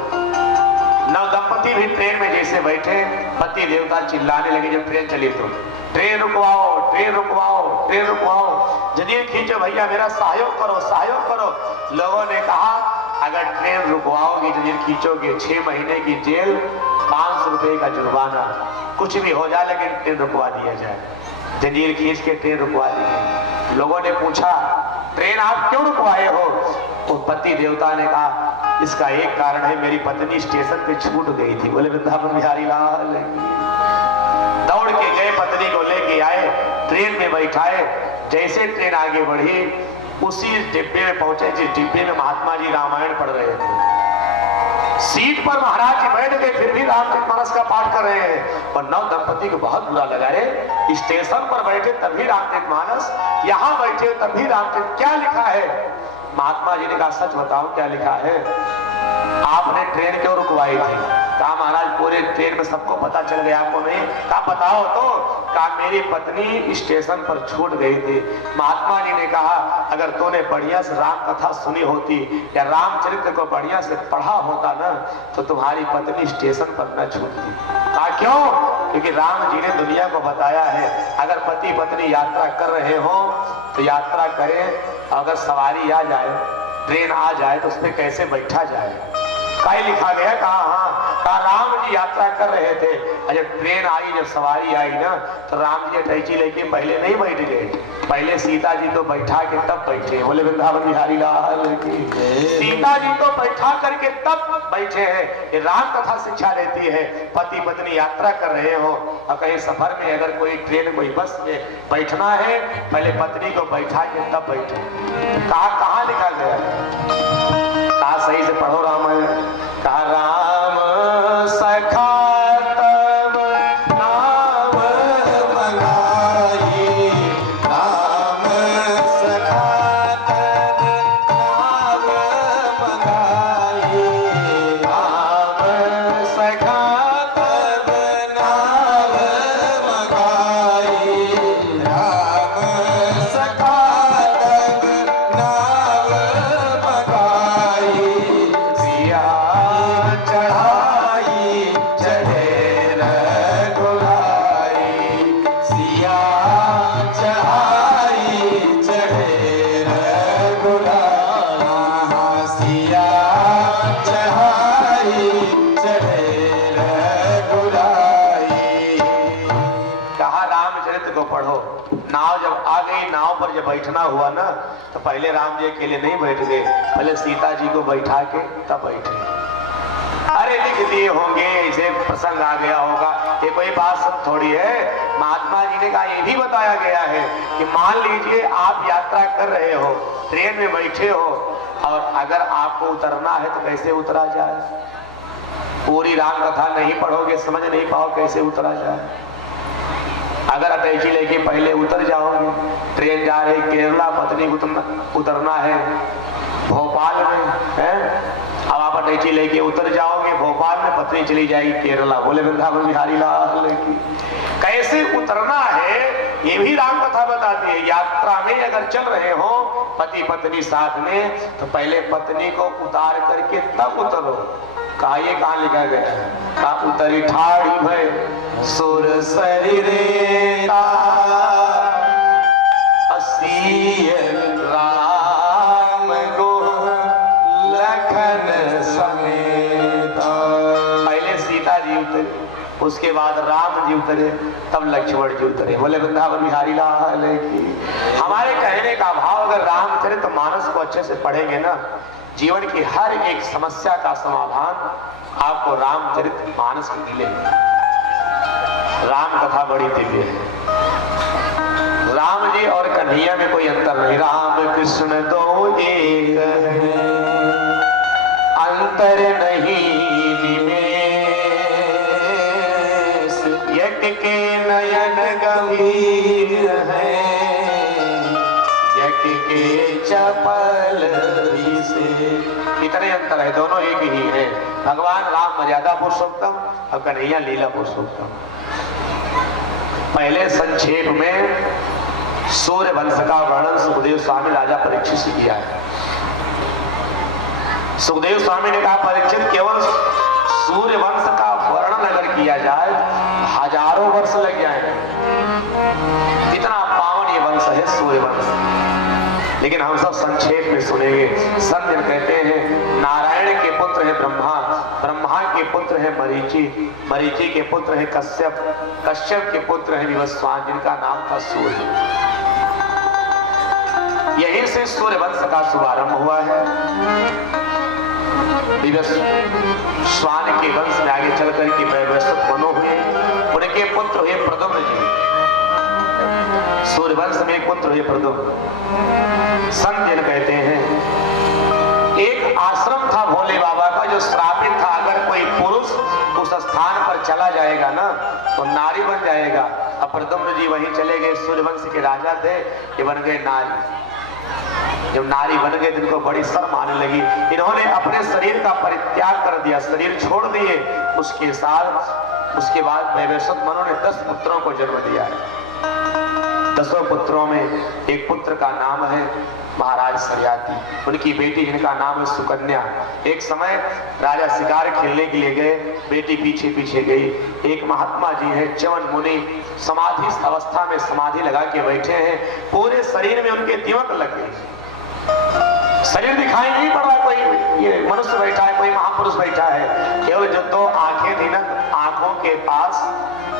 नव दंपति भी ट्रेन में जैसे बैठे, पति देवता चिल्लाने लगे जब ट्रेन चली तो, ट्रेन रुकवाओ, ट्रेन रुकवाओ, ट्रेन रुकवाओ, जंजीर खींचो भैया, मेरा सहयोग करो, सहयोग करो। लोगों ने कहा, अगर ट्रेन रुकवाओगे, जंजीर खींचोगे, 6 महीने की जेल, 500 रुपए का जुर्माना, कुछ भी हो जाए लेकिन ट्रेन रुकवा दिया जाए। जंजीर खींच के ट्रेन रुकवा दी गई। लोगों ने पूछा, ट्रेन आप क्यों रुकवाए हो? वो पति देवता ने कहा, इसका एक कारण है, मेरी पत्नी स्टेशन पे छूट गई थी। बोले वृंदावन बिहारी लाल। दौड़ के गए, पत्नी को लेके आए, ट्रेन में बैठाए। जैसे ट्रेन आगे बढ़ी, उसी डिब्बे में पहुंचे जिस डिब्बे में महात्मा जी रामायण पढ़ रहे थे। सीट पर महाराज जी बैठ गए, फिर भी रामचरितमानस का पाठ कर रहे हैं। और नव दंपति को बहुत बुरा लगा, रे स्टेशन पर बैठे तभी रामचरितमानस, यहाँ बैठे तभी रामचरित, क्या लिखा है? महात्मा जी ने कहा, सच बताओ क्या लिखा है? आपने ट्रेन क्यों रुकवाई थी? कहा, महाराज पूरे ट्रेन में सबको पता चल गया, आपको नहीं? कहा, बताओ तो। कहा, मेरी पत्नी स्टेशन पर छूट गई थी। महात्मा जी ने कहा, अगर तूने बढ़िया से राम कथा सुनी होती या रामचरित्र को बढ़िया से पढ़ा होता ना, तो तुम्हारी पत्नी स्टेशन पर न छूटती। कहा, क्यों? क्योंकि राम जी ने दुनिया को बताया है, अगर पति पत्नी यात्रा कर रहे हो तो यात्रा करें, अगर सवारी आ जाए, ट्रेन आ जाए तो उस पर कैसे बैठा जाए। कहीं लिखा गया, कहा हाँ, कहा राम जी यात्रा कर रहे थे, जब ट्रेन आई, जब सवारी आई ना, तो राम जी अटैची लेके पहले नहीं बैठ गए, पहले सीता जी को बैठा के तब बैठे। बोले वृंदावन बिहारी लाल की। सीता जी को बैठा करके तब बैठे हैं। ये राम कथा शिक्षा देती है, पति पत्नी यात्रा कर रहे हो और कहीं सफर में अगर कोई ट्रेन कोई बस में बैठना है, पहले पत्नी को बैठा के तब बैठो। कहाँ लिखा गया? कहा सही से पढ़ो रामायण। कहा राम सखा तब नाम मंगाई, राम सखा तब नाम मंगाई, राम सखा तब नाम मंगाई, राम सखा तब नाम मंगाई, सिया चढ़ाई चढ़े रघुराई, सिया चढ़ाई चढ़े रघुराई, सिया चढ़ाई चढ़े रघुराई। कहा रामचरित्र को पढ़ो। नाव जब आ गई, नाव पर जब बैठना हुआ ना, तो पहले राम जी अकेले नहीं बैठ गए, पहले सीता जी को बैठा के तब बैठे। अरे लिख दिए होंगे, ऐसे प्रसंग आ गया होगा, ये कोई बात सब थोड़ी है। महात्मा जी ने कहा, ये भी बताया गया है कि मान लीजिए आप यात्रा कर रहे हो, ट्रेन में बैठे हो, और अगर आपको उतरना है तो कैसे उतरा जाए? पूरी राम कथा नहीं पढ़ोगे, समझ नहीं पाओ कैसे उतरा जाए। अगर अटैची लेके पहले उतर जाओगे, ट्रेन जा रही केरला, पत्नी उतरना है भोपाल में है, अब आप अटैची लेके उतर जाओगे भोपाल में, पत्नी चली जाएगी केरला। बोले वृंदावन बिहारी लाल की। कैसे उतरना है ये भी राम कथा बताती है। यात्रा में अगर चल रहे हो पति पत्नी साथ में, तो पहले पत्नी को उतार करके तब उतरो। कहा ये कहाँ लिखा गया है? कहा उतरी ठाड़ी भय सुर शरीरे राम गो लखन समेत। पहले सीता जी उतरे, उसके बाद राम जी उतरे, तब लक्ष्मण जी उतरे। बोले वृंदावन बिहारी लाल की। हमारे कहने का भाव, अगर रामचरित मानस को अच्छे से पढ़ेंगे ना, जीवन की हर एक समस्या का समाधान आपको रामचरित मानस में मिलेगा। राम कथा बड़ी दिव्य है। राम जी और कन्हैया में कोई अंतर नहीं। राम कृष्ण दो एक है, अंतर नहीं निमेष, यज्ञ के नयन गंभीर है, यज्ञ के चपल से। इतने अंतर है, दोनों एक ही है। भगवान राम मर्यादा पुरुषोत्तम और कन्हैया लीला पुरुषोत्तम। पहले संक्षेप में सूर्य वंश का वर्णन सुखदेव स्वामी राजा परीक्षित से किया है। सुखदेव स्वामी ने कहा, परीक्षित केवल सूर्य वंश का वर्णन अगर किया जाए हजारों वर्ष लग जाएंगे। इतना पावन ये वंश है सूर्य वंश। लेकिन हम सब संक्षेप में सुनेंगे। संत जन कहते हैं, नारायण के पुत्र है ब्रह्मा, ब्रह्मा के पुत्र है मरीचि, मरीचि के पुत्र है कश्यप, कश्यप के पुत्र है विवस्वान, जिनका नाम था सूर्य। यहीं से सूर्य वंश का शुभारंभ हुआ है। विवस्वान के वंश में आगे चल करके वैवस्वत मनु हुए, उनके पुत्र हुए प्रद्युम्न जी। सूर्यवंश में एक पुत्र हुए प्रद्युम्न। संत जन कहते हैं, एक आश्रम था भोले बाबा का जो श्रापित था, अगर कोई पुरुष उस स्थान पर चला जाएगा ना तो नारी बन जाएगा। अब प्रद्युम्न जी वहीं चले गए, सूर्यवंश के राजा थे, ये बन गए नारी। जब नारी बन गए तो इनको बड़ी शर्म आने लगी। इन्होंने अपने शरीर का परित्याग कर दिया, शरीर छोड़ दिए। उसके बाद वैवस्वत मनु ने 10 पुत्रों को जन्म दिया है। 10 पुत्रों में एक पुत्र का नाम है महाराज सरियाती, उनकी बेटी जिनका नाम है सुकन्या। एक समय राजा शिकार खेलने के लिए गए, बेटी पीछे पीछे गई। एक महात्मा जी है च्यवन मुनि, समाधि अवस्था में समाधि लगा के बैठे हैं, पूरे शरीर में उनके दीमक लग गई। शरीर दिखाई नहीं पड़ रहा, कोई ये मनुष्य बैठा है, कोई महापुरुष बैठा है। केवल जो दो आंखें थी ना, आंखों के पास,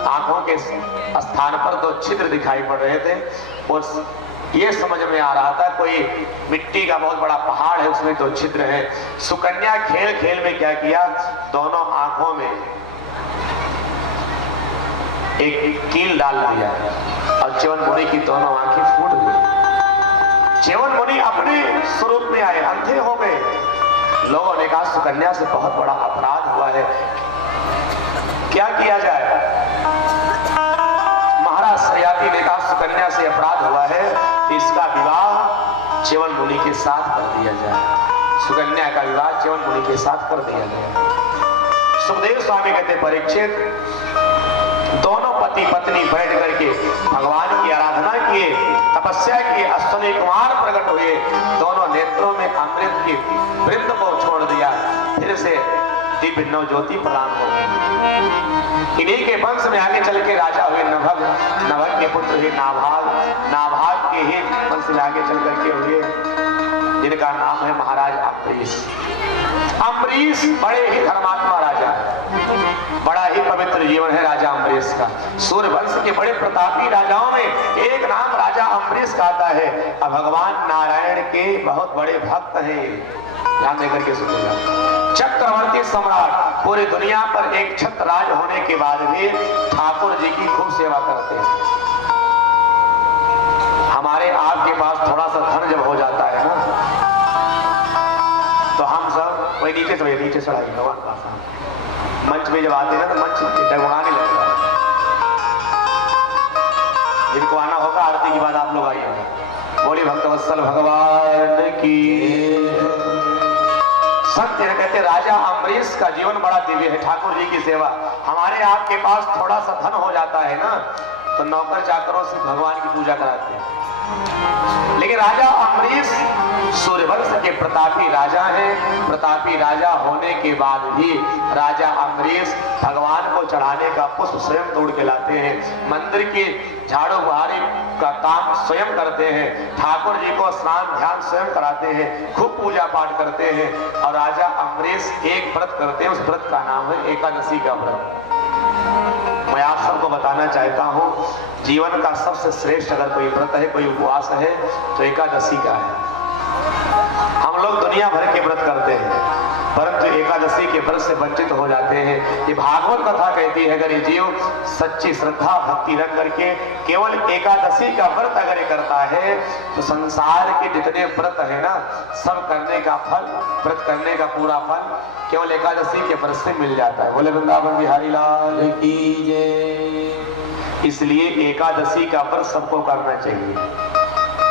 आंखों के स्थान पर दो छिद्र दिखाई पड़ रहे थे और ये समझ में आ रहा था कोई मिट्टी का बहुत बड़ा पहाड़ है, उसमें दो छिद्र है। सुकन्या खेल खेल में क्या किया, दोनों आंखों में एक कील डाल दिया और च्यवन मुनि की दोनों आंखें फूट गई। च्यवन मुनि अपने स्वरूप में आए, अंधे हो गए। लोगों ने कहा सुकन्या से बहुत बड़ा अपराध हुआ है, क्या किया जाए? महाराज सयाती ने कहा सुकन्या से अपराध हुआ है, इसका विवाह च्यवन मुनि के साथ कर दिया जाए। सुकन्या का विवाह च्यवन मुनि के साथ कर दिया गया। सुखदेव स्वामी कहते परीक्षित, दोनों पति पत्नी बैठ करके भगवान की आराधना किए, तपस्या किए, अश्विनी कुमार प्रकट हुए, दोनों नेत्रों में अमृत की वृंद को छोड़ दिया, फिर से दिव्य नव ज्योति प्रदान हो गई। इन्हीं के वंश में आगे चल के राजा हुए नभग, नभग के पुत्र हुए नाभाग, नाभाग के ही वंश में आगे चल करके हुए जिनका नाम है महाराज अम्बरीश। अम्बरीश बड़े ही धर्मात्मा राजा है, बड़ा ही पवित्र जीवन है राजा अम्बरीश का। सूर्य वंश के बड़े प्रतापी राजाओं में एक नाम राजा अम्बरीश का आता है। अब भगवान नारायण के बहुत बड़े भक्त हैं, ध्यान देकर के सुनिएगा। चक्रवर्ती सम्राट, पूरी दुनिया पर एक छत्र राज होने के बाद भी ठाकुर जी की खूब सेवा करते हैं। हमारे आपके पास थोड़ा सा धन जब हो जाता है ना, तो हम सब वही नीचे चढ़ाई भगवान पास मंच में जब आते हैं ना, तो मंच डगमगाने लगता है। जिनको आना होगा आरती के बाद आप लोग आइए। बोली भक्तवत्सल भगवान की। संत कहते राजा अम्बरीश का जीवन बड़ा दिव्य है, ठाकुर जी की सेवा। हमारे आपके पास थोड़ा सा धन हो जाता है ना, तो नौकर चाकरों से भगवान की पूजा कराते हैं। लेकिन राजा अम्बरीश सूर्यवंश के प्रतापी राजा हैं। प्रतापी राजा होने के बाद भी राजा अम्बरीश भगवान को चढ़ाने का पुष्प स्वयं तोड़ के लाते हैं, मंदिर की झाड़ू बहारी का काम स्वयं करते हैं, ठाकुर जी को स्नान ध्यान स्वयं कराते हैं, खूब पूजा पाठ करते हैं। और राजा अम्बरीश एक व्रत करते हैं, उस व्रत का नाम है एकादशी का व्रत। मैं आप सबको बताना चाहता हूँ, जीवन का सबसे श्रेष्ठ अगर कोई व्रत है, कोई उपवास है, तो एकादशी का है। हम लोग दुनिया भर के व्रत करते हैं, परंतु एकादशी के व्रत से वंचित हो जाते हैं। ये भागवत कथा कहती है, अगर ये जीव सच्ची श्रद्धा भक्ति रख करके केवल एकादशी का व्रत अगर ये करता है, तो संसार के जितने व्रत है ना, सब करने का फल, व्रत करने का पूरा फल केवल एकादशी के व्रत से मिल जाता है। बोले वृंदावन बिहारी लाल की जय। इसलिए एकादशी का व्रत सबको करना चाहिए।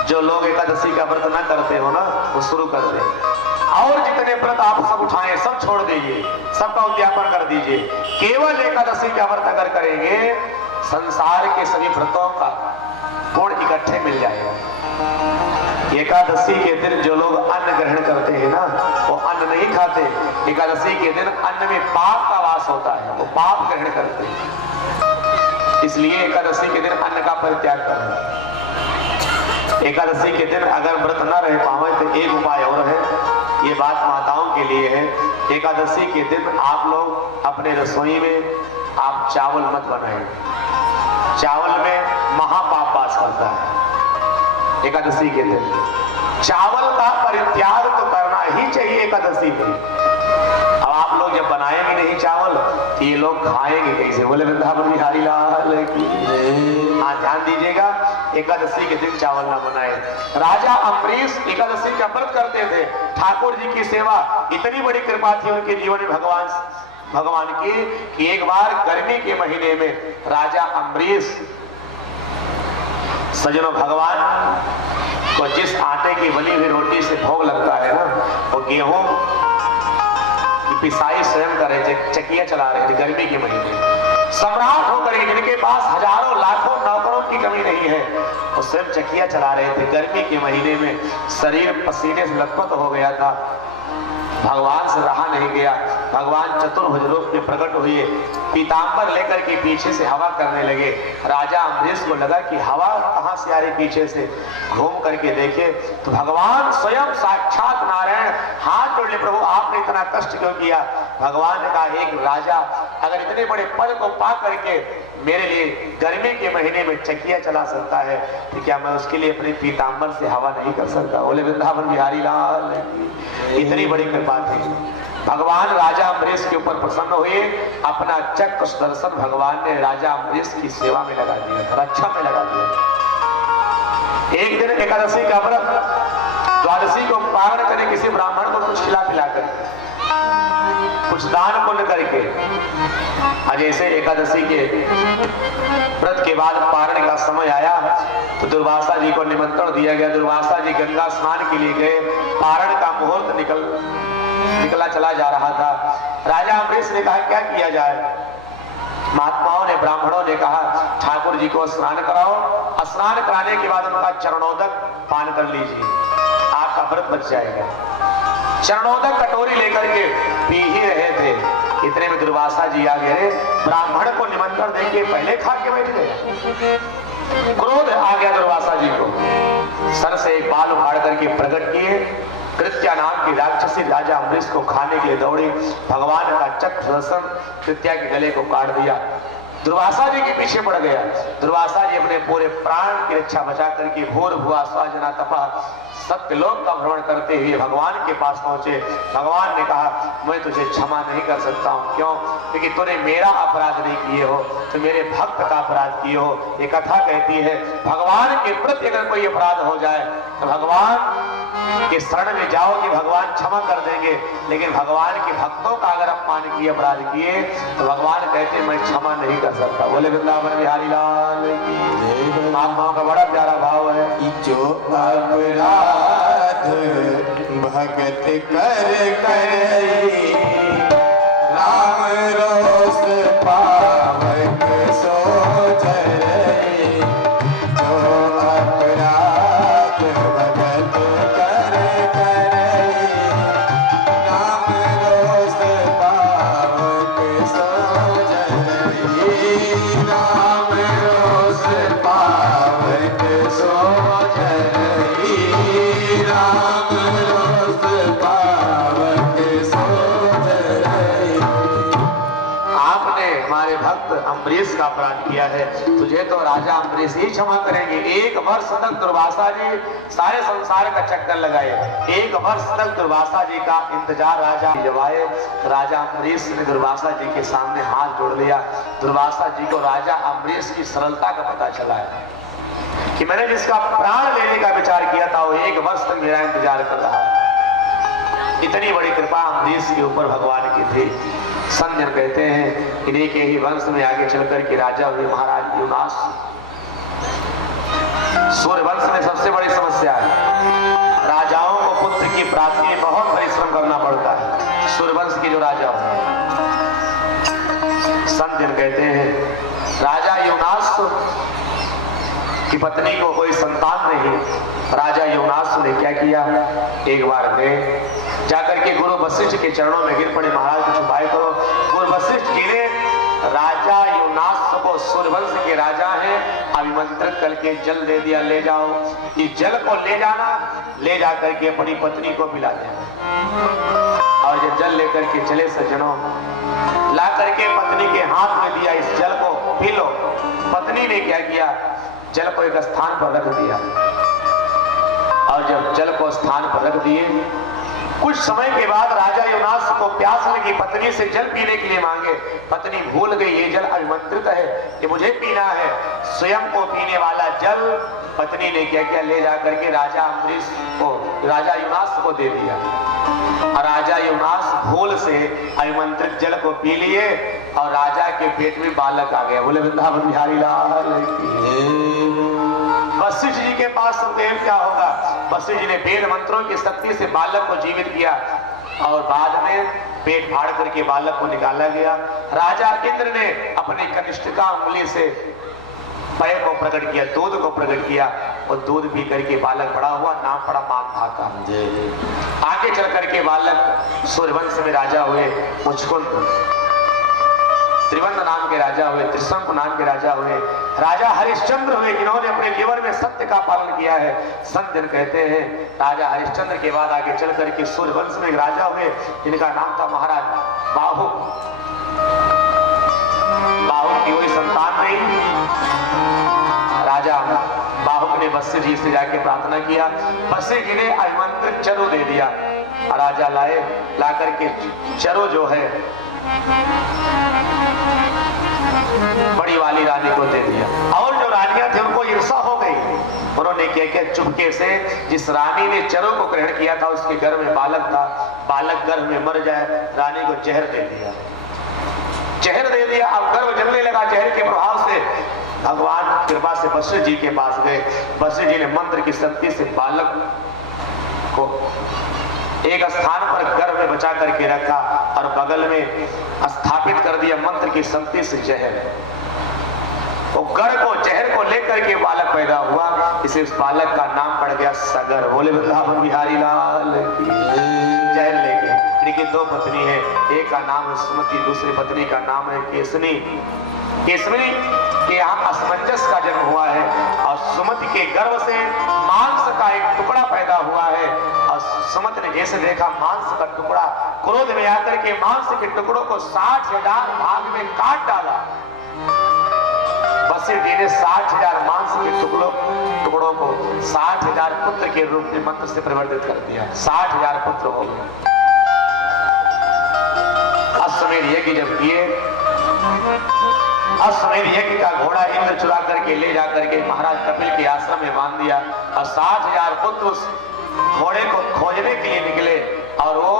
जो लोग एकादशी का व्रत न करते हो ना, वो शुरू कर दें। और जितने व्रत आप सब उठाएं, सब छोड़ दीजिए, सबका उद्यापन कर दीजिए। केवल एकादशी का व्रत अगर करेंगे, संसार के सभी व्रतों का गुण इकट्ठे मिल जाएगा। एकादशी के दिन जो लोग अन्न ग्रहण करते हैं ना, वो अन्न नहीं खाते। एकादशी के दिन अन्न में पाप का वास होता है, वो पाप ग्रहण करते हैं। इसलिए एकादशी के दिन अन्न का परित्याग करें। एकादशी के दिन अगर व्रत न रह पावे तो एक उपाय और है, ये बात माताओं के लिए है। एकादशी के दिन आप लोग अपने रसोई में आप चावल मत बनाएं। चावल में महापाप वास करता है। एकादशी के दिन चावल का परित्याग तो करना ही चाहिए एकादशी में। अब आप लोग जब बनाएंगे नहीं चावल, तो ये लोग खाएंगे कैसे? बोले वृंदावन बिहारी लाल की। हाँ, ध्यान दीजिएगा, एकादशी के दिन चावल ना बनाए। राजा अम्बरीश एकादशी का व्रत करते थे, ठाकुर जी की सेवा, इतनी बड़ी कृपा थी उनके जीवन में भगवान की कि एक बार गर्मी के महीने में राजा अम्बरीश, सजनों, भगवान को जिस आटे की बनी हुई रोटी से भोग लगता है ना, वो गेहूं की पिसाई स्वयं कर रहे थे, चकिया चला रहे थे गर्मी के महीने। सम्राट होकर जिनके पास हजारों लाखों नौकरों की कमी नहीं है, वो स्वयं चकिया चला रहे थे। गर्मी के महीने में शरीर पसीने से लथपथ हो गया था, भगवान से रहा नहीं गया। भगवान चतुर्भुज रूप में प्रकट हुए, पीतांबर लेकर के पीछे से हवा करने लगे। राजा अम्बरीश को लगा कि हवा कहां से आ रही, पीछे से घूम करके देखे तो भगवान स्वयं साक्षात नारायण हाथ जोड़ ले, प्रभु आपने इतना कष्ट क्यों किया? भगवान ने कहा, एक राजा अगर इतने बड़े पद को पा करके मेरे लिए गर्मी के महीने में चकिया चला सकता है तो क्या मैं उसके लिए अपने पीतांबर से हवा नहीं कर सकता? बोले वृंदावन बिहारी लाल की। इतनी बड़ी कृपा थी। भगवान राजा अम्बरीश के ऊपर प्रसन्न हुए, अपना चक्र सुदर्शन भगवान ने राजा अम्बरीश की सेवा में लगा दिया, रक्षा में लगा दिया। एक दिन एकादशी का व्रत, द्वादशी को पारण करने किसी ब्राह्मण को कुछ खिला पिलाकर, कुछ दान पुण्य करके, जैसे एकादशी के व्रत के बाद पारण का समय आया तो दुर्वासा जी को निमंत्रण दिया गया। दुर्वासा जी गंगा स्नान के लिए गए, पारण का मुहूर्त निकला चला जा रहा था। राजा अम्बरीश ने कहा, क्या किया जाए? महात्माओं ने, ब्राह्मणों ने कहा, ठाकुर जी को स्नान कराओ, स्नान कराने के बाद उनका चरणोदक पान कर लीजिए, आपका व्रत बच जाएगा। चरणोदक कटोरी लेकर के पी ही रहे थे, इतने में दुर्वासा जी आ गए। ब्राह्मण को निमंत्रण देके पहले खा के बैठ गए। क्रोध आ गया दुर्वासा जी को, सर से एक बाल उखाड़ करके प्रकट किए। कृत्या नाम की राक्षसी राजा अम्बरीश को खाने के लिए दौड़ी, भगवान का चक्र सुदर्शन कृत्या के गले को काट दिया। दुर्वासा जी के पीछे पड़ गया। दुर्वासा जी अपने पूरे प्राण की रक्षा बचा करके भूर भुआ स्वाजना तपा सत्यलोक का भ्रमण करते हुए भगवान के पास पहुंचे। भगवान ने कहा, मैं तुझे क्षमा नहीं कर सकता हूं। क्यों? क्योंकि तूने मेरा अपराध नहीं किए हो, तो मेरे भक्त का अपराध किए हो। ये कथा कहती है, भगवान के प्रति अगर कोई अपराध हो जाए तो भगवान के शरण में जाओ कि भगवान क्षमा कर देंगे, लेकिन भगवान के भक्तों का अगर अपमान किए, अपराध किए, तो भगवान कहते मैं क्षमा नहीं कर सकता। बोले वृंदावन बिहारी लाल की। महात्माओं का बड़ा प्यारा भाव है, जो अपराध भगत कर करी, राम रोष पावक सो जरई। जो अपराध भगत कर करी, राम रोष पावक सो जरई। राम रोष पावक सो जरई। राम रोष पावक सो जरई। आपने हमारे भक्त अम्बरीश का अपराध किया है, तुझे तो राजा अम्बरीश ही क्षमा करेंगे। 1 वर्ष तक दुर्वासा जी सारे संसार का चक्कर लगाए। 1 वर्ष तक दुर्वासा जी का इंतजार राजा जब आए, राजा अम्बरीश ने दुर्वासा जी के सामने हाथ जोड़ लिया। दुर्वासा जी को राजा अम्बरीश की सरलता का पता चला है कि मैंने जिसका प्राण लेने का विचार किया था वो 1 वर्ष तक मेरा इंतजार कर रहा है। इतनी बड़ी कृपा अम्बरीश के ऊपर भगवान की थी। संजन कहते हैं, इन्हीं के ही वंश में आगे चलकर के राजा हुए महाराज युनास। सूर्य वंश में सबसे बड़ी समस्या है, राजाओं को पुत्र की प्राप्ति में बहुत परिश्रम करना पड़ता है। सूर्य वंश के जो राजा होते हैं, संजन कहते हैं, राजा युनास की पत्नी को कोई संतान नहीं। राजा युनास ने क्या किया, एक बार गए, जाकर के गुरु वशिष्ठ के चरणों में गिर पड़े, महाराज कुछ उपाय करो। गुरु वशिष्ठ जी ने राजा युनास को, सूर्यवंश के राजा हैं, अभिमंत्रित करके जल दे दिया, ले जाओ। इस जल को ले जाना, ले जाकर के अपनी पत्नी को पिला देना। और जब जल लेकर के चले सज्जनों, ला करके पत्नी के हाथ में दिया, इस जल को पी लो। पत्नी ने क्या किया, जल को एक स्थान पर रख दिया। और जब जल को स्थान पर रख दिए, कुछ समय के बाद राजा युनास को प्यास लगी, पत्नी से जल पीने के लिए मांगे। पत्नी भूल गई, ये जल अभिमंत्रित है, ये मुझे पीना है। स्वयं को पीने वाला जल पत्नी ने क्या किया, ले जाकर के राजा अम्बरीश को, राजा युनास को दे दिया। और राजा युनास भूल से अभिमंत्रित जल को पी लिए और राजा के पेट में बालक आ गया। बोले वृंदावन बिहारी लाल की। वशिष्ठ जी के पास सुखदेव क्या होगा, वशिष्ठ जी ने वेद मंत्रों की शक्ति से बालक को जीवित किया और बाद में पेट फाड़ करके बालक को निकाला गया। राजा इंद्र ने अपनी कनिष्ठिका उंगली से पेय को प्रकट किया, दूध को प्रकट किया। और दूध पी करके बालक बड़ा हुआ, नाम पड़ा मांधाता। आगे चल करके बालक सूर्यवंश में राजा हुए, मुचकुंद त्रिवंद नाम के राजा हुए, त्रिशंक नाम के राजा हुए, राजा हरिश्चंद्र हुए, जिन्होंने अपने जीवन में सत्य का पालन किया है। संत जन कहते हैं राजा हरिश्चंद्र के बाद आगे चल करके सूर्यवंश में एक राजा हुए, जिनका नाम था महाराज बाहु। बाहु की कोई संतान नहीं। राजा बाहुक ने वशिष्ठ जी से जाके प्रार्थना किया, वशिष्ठ जी ने आमंत्रित चरो दे दिया। राजा ला करके चरो जो है बड़ी वाली रानी को दे दिया, और जो रानियां थी उनको ईर्षा हो गई। उन्होंने क्या किया, चुपके से जिस रानी ने चरो को ग्रहण किया था उसके गर्भ में बालक था, बालक गर्भ में मर जाए, रानी को जहर दे दिया। जहर दे दिया, अब गर्भ जलने लगा। जहर के प्रभाव से भगवान कृपा से वशिष्ठ जी के पास गए। वशिष्ठ जी ने मंत्र की शक्ति से बालक को एक स्थान पर गर्भ में बचा करके रखा और बगल में स्थापित कर दिया मंत्र की शक्ति से जहर। वो गर्भ को जहर को लेकर के बालक पैदा हुआ, इसे उस बालक का नाम पड़ गया सगर। बोले वृंदावन बिहारी लाल की। जहर लेके इनकी दो पत्नी है, एक का नाम है सुमति, दूसरी पत्नी का नाम है केसनी। केसनी के यहाँ असमंजस का जन्म हुआ है और सुमति के गर्भ से मांस का एक टुकड़ा पैदा हुआ है। और सुमति ने जैसे देखा मांस का टुकड़ा, क्रोध में आकर के मांस के टुकड़ों को 60,000 भाग में काट डाला। वशिष्ठ जी ने 60,000 मांस के टुकड़ों को 60,000 पुत्र के रूप में मंत्र से परिवर्तित कर दिया। 60,000 पुत्र हो गए। अश्वमेध यज्ञ जब किए, अश्वमेध यज्ञ का घोड़ा इंद्र चुरा करके ले जाकर के महाराज कपिल के आश्रम में बांध दिया और 60,000 पुत्र उस घोड़े को खोजने के लिए निकले। और वो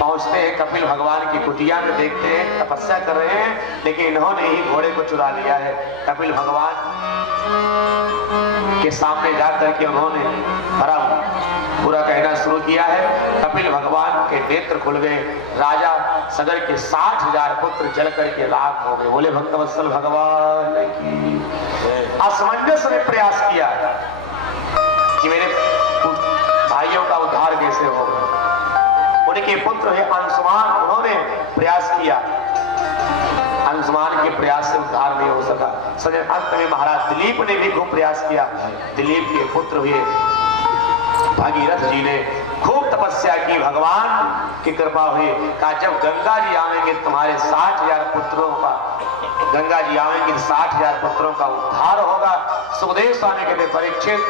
पहुंचते हैं कपिल भगवान की कुटिया में, देखते हैं तपस्या कर रहे हैं, लेकिन इन्होंने ही घोड़े को चुरा लिया है। कपिल भगवान के सामने जाकर के उन्होंने पूरा कहना शुरू किया है। कपिल भगवान के नेत्र खुल गए। राजा सगर के 60,000 पुत्र जल करके राख हो गए। बोले भक्तवत्सल भगवान की। असमंजस ने प्रयास किया कि मेरे भाइयों का उद्धार कैसे होगा। उनके पुत्र है अंशुमान, उन्होंने प्रयास किया, अंशुमान के प्रयास से उद्धार नहीं हो सका। सजन अंत में महाराज दिलीप ने भी खूब प्रयास किया। दिलीप के पुत्र हुए भागीरथ जी ने खूब तपस्या की, भगवान की कृपा हुई। कहा जब गंगा जी आवेंगे तुम्हारे 60,000 पुत्रों का, गंगा जी आवेंगे 60,000 पुत्रों का उद्धार होगा। सुखदेव स्वामी कहते परीक्षित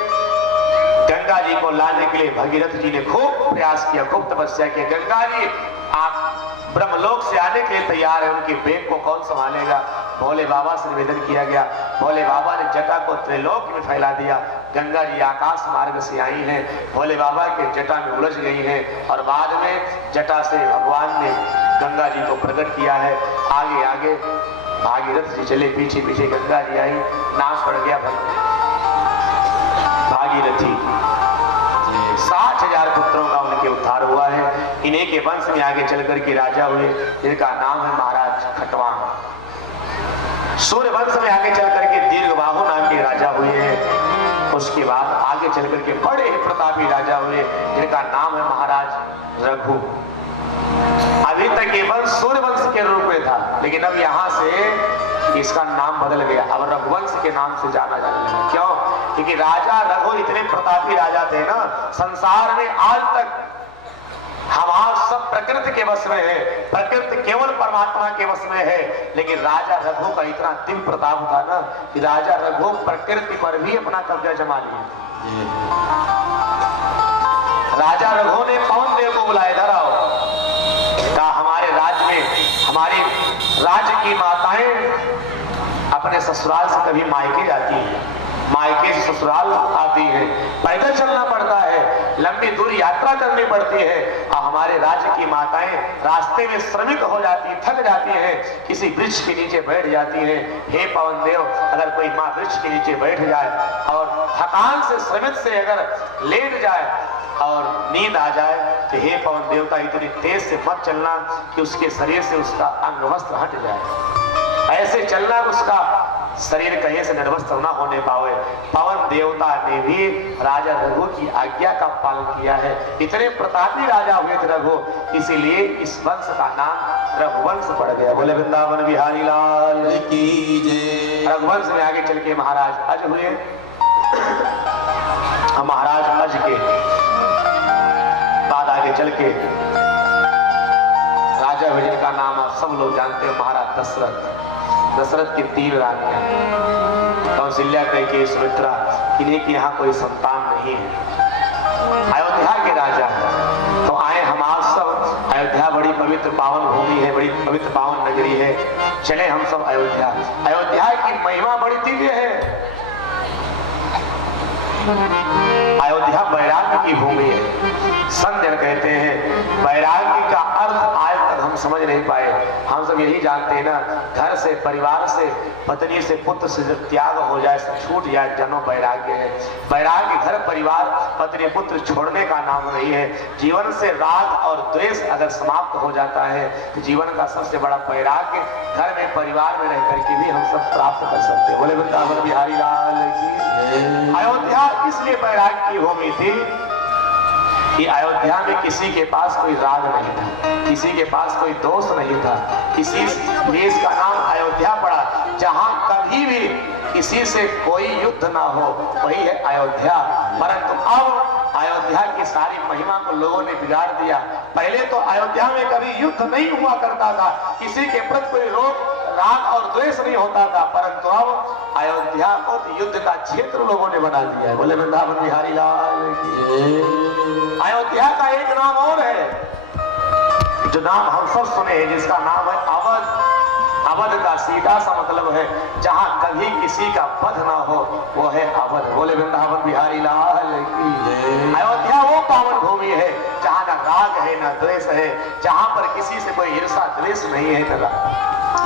गंगा जी को लाने के लिए भगीरथ जी ने खूब प्रयास किया, खूब तपस्या की। गंगा जी आप ब्रह्मलोक से आने के लिए तैयार है, उनके बेग को कौन संभालेगा। भोले बाबा से निवेदन किया गया। भोले बाबा ने जटा को त्रिलोक में फैला दिया। गंगा जी आकाश मार्ग से आई हैं, भोले बाबा के जटा में उलझ गई हैं और बाद में जटा से भगवान ने गंगा जी को प्रकट किया है। आगे आगे भागीरथ जी चले, पीछे पीछे गंगा जी आई, नाम पड़ गया भागीरथी। 60,000 पुत्रों का उनके उद्धार हुआ है। इन्हीं के वंश में आगे चल करके राजा हुए, जिनका नाम है महाराज खटवांग। सूर्य वंश में आगे चल करके दीर्घबाहु नाम के राजा हुए हैं। उसके बाद आगे चल करके बड़े प्रतापी राजा हुए, जिनका नाम है महाराज रघु। अभी तक ये वंश सूर्य वंश के रूप में था, लेकिन अब यहाँ से इसका नाम बदल गया, अब रघुवंश के नाम से जाना जाने लगा। क्यों? क्योंकि राजा रघु इतने प्रतापी राजा थे ना, संसार में आज तक हमारा सब प्रकृति के वश में है, प्रकृति केवल परमात्मा के वश में है, लेकिन राजा रघु का इतना दिव्य प्रताप था ना कि राजा रघु प्रकृति पर भी अपना कब्जा जमा लिया। राजा रघु ने पवन देव को बुलाया, इधर आओ। कहा हमारे राज्य में हमारी राज्य की माताएं अपने ससुराल से कभी मायके जाती है, मायके से ससुराल आती है, पैदल चलना पड़ता है, लंबी दूरी यात्रा करनी पड़ती है। और हमारे राज्य की माताएं रास्ते में श्रमिक हो जाती, थक जाती हैं, किसी वृक्ष के नीचे बैठ जाती हैं। हे पवन देव, अगर कोई माँ वृक्ष के नीचे बैठ जाए और थकान से श्रमित से अगर लेट जाए और नींद आ जाए, तो हे पवन देव का इतनी तेज से मत चलना कि उसके शरीर से उसका अंग वस्त्र हट जाए। ऐसे चलना उसका शरीर कहीं से निर्वस्त्र न होने पावे। पवन देवता ने भी राजा रघु की आज्ञा का पालन किया है। इतने प्रतापी राजा हुए थे रघु, इसीलिए इस वंश का नाम रघुवंश पड़ गया। बोले वृंदावन बिहारी लाल की जय। रघुवंश में आगे चल के महाराज अज हुए। महाराज अज के बाद आगे चल के राजा हुए जिनका नाम आप सब लोग जानते हो, महाराज दशरथ। दशरथ की 3 रानियां, कौशल्या, कैकेयी, सुमित्रा, इन्हीं की यहाँ कोई संतान नहीं है। अयोध्या के राजा है। तो आए हम आप सब, अयोध्या बड़ी पवित्र पावन भूमि है, बड़ी पवित्र पावन नगरी है। चले हम सब अयोध्या। अयोध्या की महिमा बड़ी दिव्य है। अयोध्या वैराग्य की भूमि है। संत जन कहते हैं वैराग्य का अर्थ आज तक हम समझ नहीं पाए। हम सब यही जानते हैं ना, घर से, परिवार से, पत्नी से, पुत्र से जब त्याग हो जाए, सब छूट जाए, जन्म वैराग्य है। वैराग्य घर, परिवार, पत्नी, पुत्र छोड़ने का नाम नहीं है। जीवन से राग और द्वेष अगर समाप्त हो जाता है तो जीवन का सबसे बड़ा वैराग्य घर में, परिवार में रह करके भी हम सब प्राप्त कर सकते हैं। बोले वृंदावन बिहारी लाल की। अयोध्या इसलिए वैराग्य की भूमि थी कि अयोध्या में किसी के पास कोई राग नहीं था, किसी के पास कोई दोष नहीं था। इसी देश का नाम अयोध्या पड़ा, जहां कभी भी किसी से कोई युद्ध ना हो, वही है अयोध्या। परंतु अब अयोध्या की सारी महिमा को लोगों ने बिगाड़ दिया। पहले तो अयोध्या में कभी युद्ध नहीं हुआ करता था, किसी के प्रति कोई रोग, राग और द्वेष नहीं होता था। परंतु अब अयोध्या को युद्ध का क्षेत्र लोगों ने बना दिया है। बोले वृंदावन बिहारी लाल की। अयोध्या का एक नाम और है, जो नाम हम सब सुने हैं, जिसका नाम है अवध। अवध का सीधा सा मतलब है जहां कभी किसी का वध ना हो, वो है अवध। बोले वृंदावन बिहारी लाल की। अयोध्या वो पावन भूमि है जहां ना राग है, ना द्वेष है, जहां पर किसी से कोई ईर्षा द्वेष नहीं है।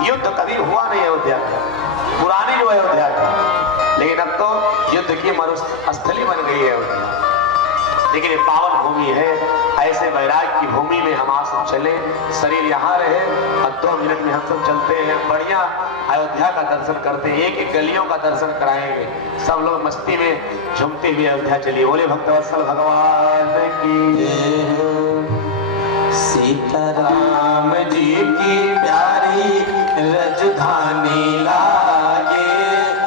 युद्ध कभी हुआ नहीं अयोध्या में, पुरानी जो अयोध्या थी, लेकिन अब तो युद्ध की मरुस्थली बन गई है अयोध्या। लेकिन ये पावन भूमि है। ऐसे वैराग्य की भूमि में हम आप सब चले, शरीर यहाँ रहे और 2 मिनट में हम सब चलते हैं, बढ़िया अयोध्या का दर्शन करते हैं। एक एक गलियों का दर्शन कराएंगे। सब लोग मस्ती में झूमते हुए अयोध्या चलिए। बोले भक्तवत्सल भगवान की। सीताराम जी की प्यारी राजधानी लागे,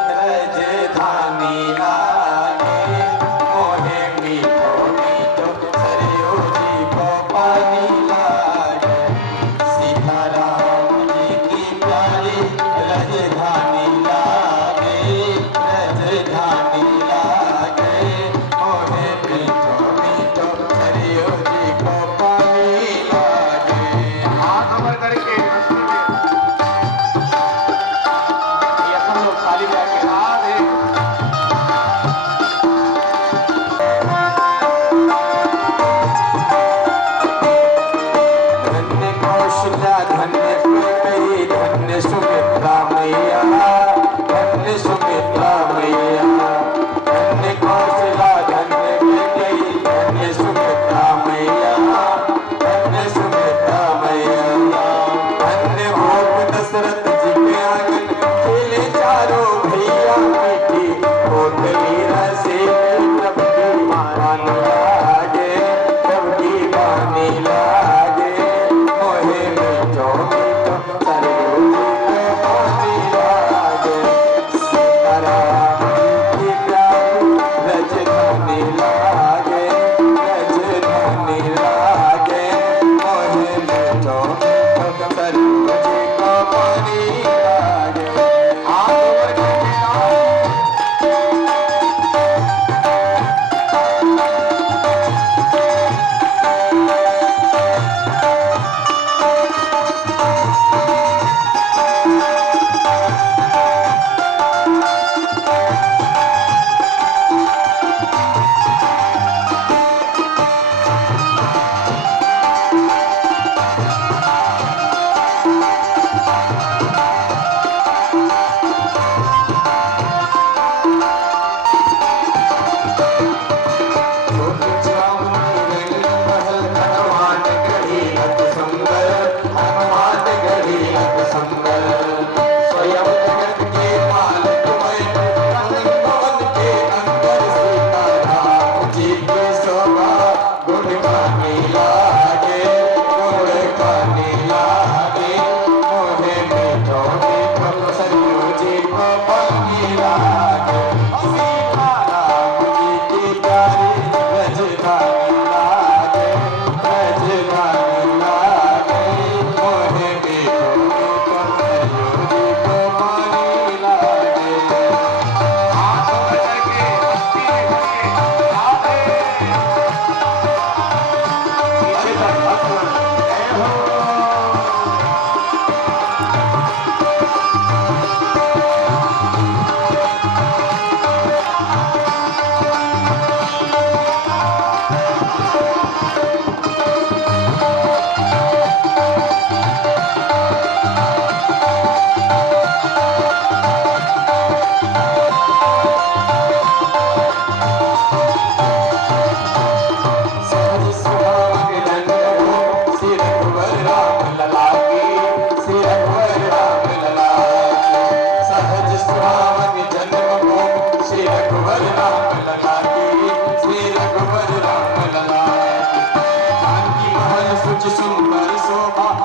राजधानी लागे, मोहे मीठो मीठो सरयू जी को पानी लागे। सीताराम जी की प्यारी राजधानी लागे, राजधानी लागे, मोहे मीठो मीठो सरयू जी को पानी लागे। हाथ अमर करके ये सब लोग ताली बजा के राधे। धन्य कौशल्या, धन्य कैकेयी, धन्य सुमित्रा मैया, धन्य सुमित्रा मैया। धन्य कौशल्या, धन्य कैकेयी, धन्य सुमित्रा मैया, धन्य सुमित्रा मैया। धन्य भोग दशरथ जी के आंगन, खेले चारों भैया, मीठी कोटली रसे सबकी मानी लागे, सबकी मानी लागे, मोहे मीठो मीठो सरयू जी को शोभा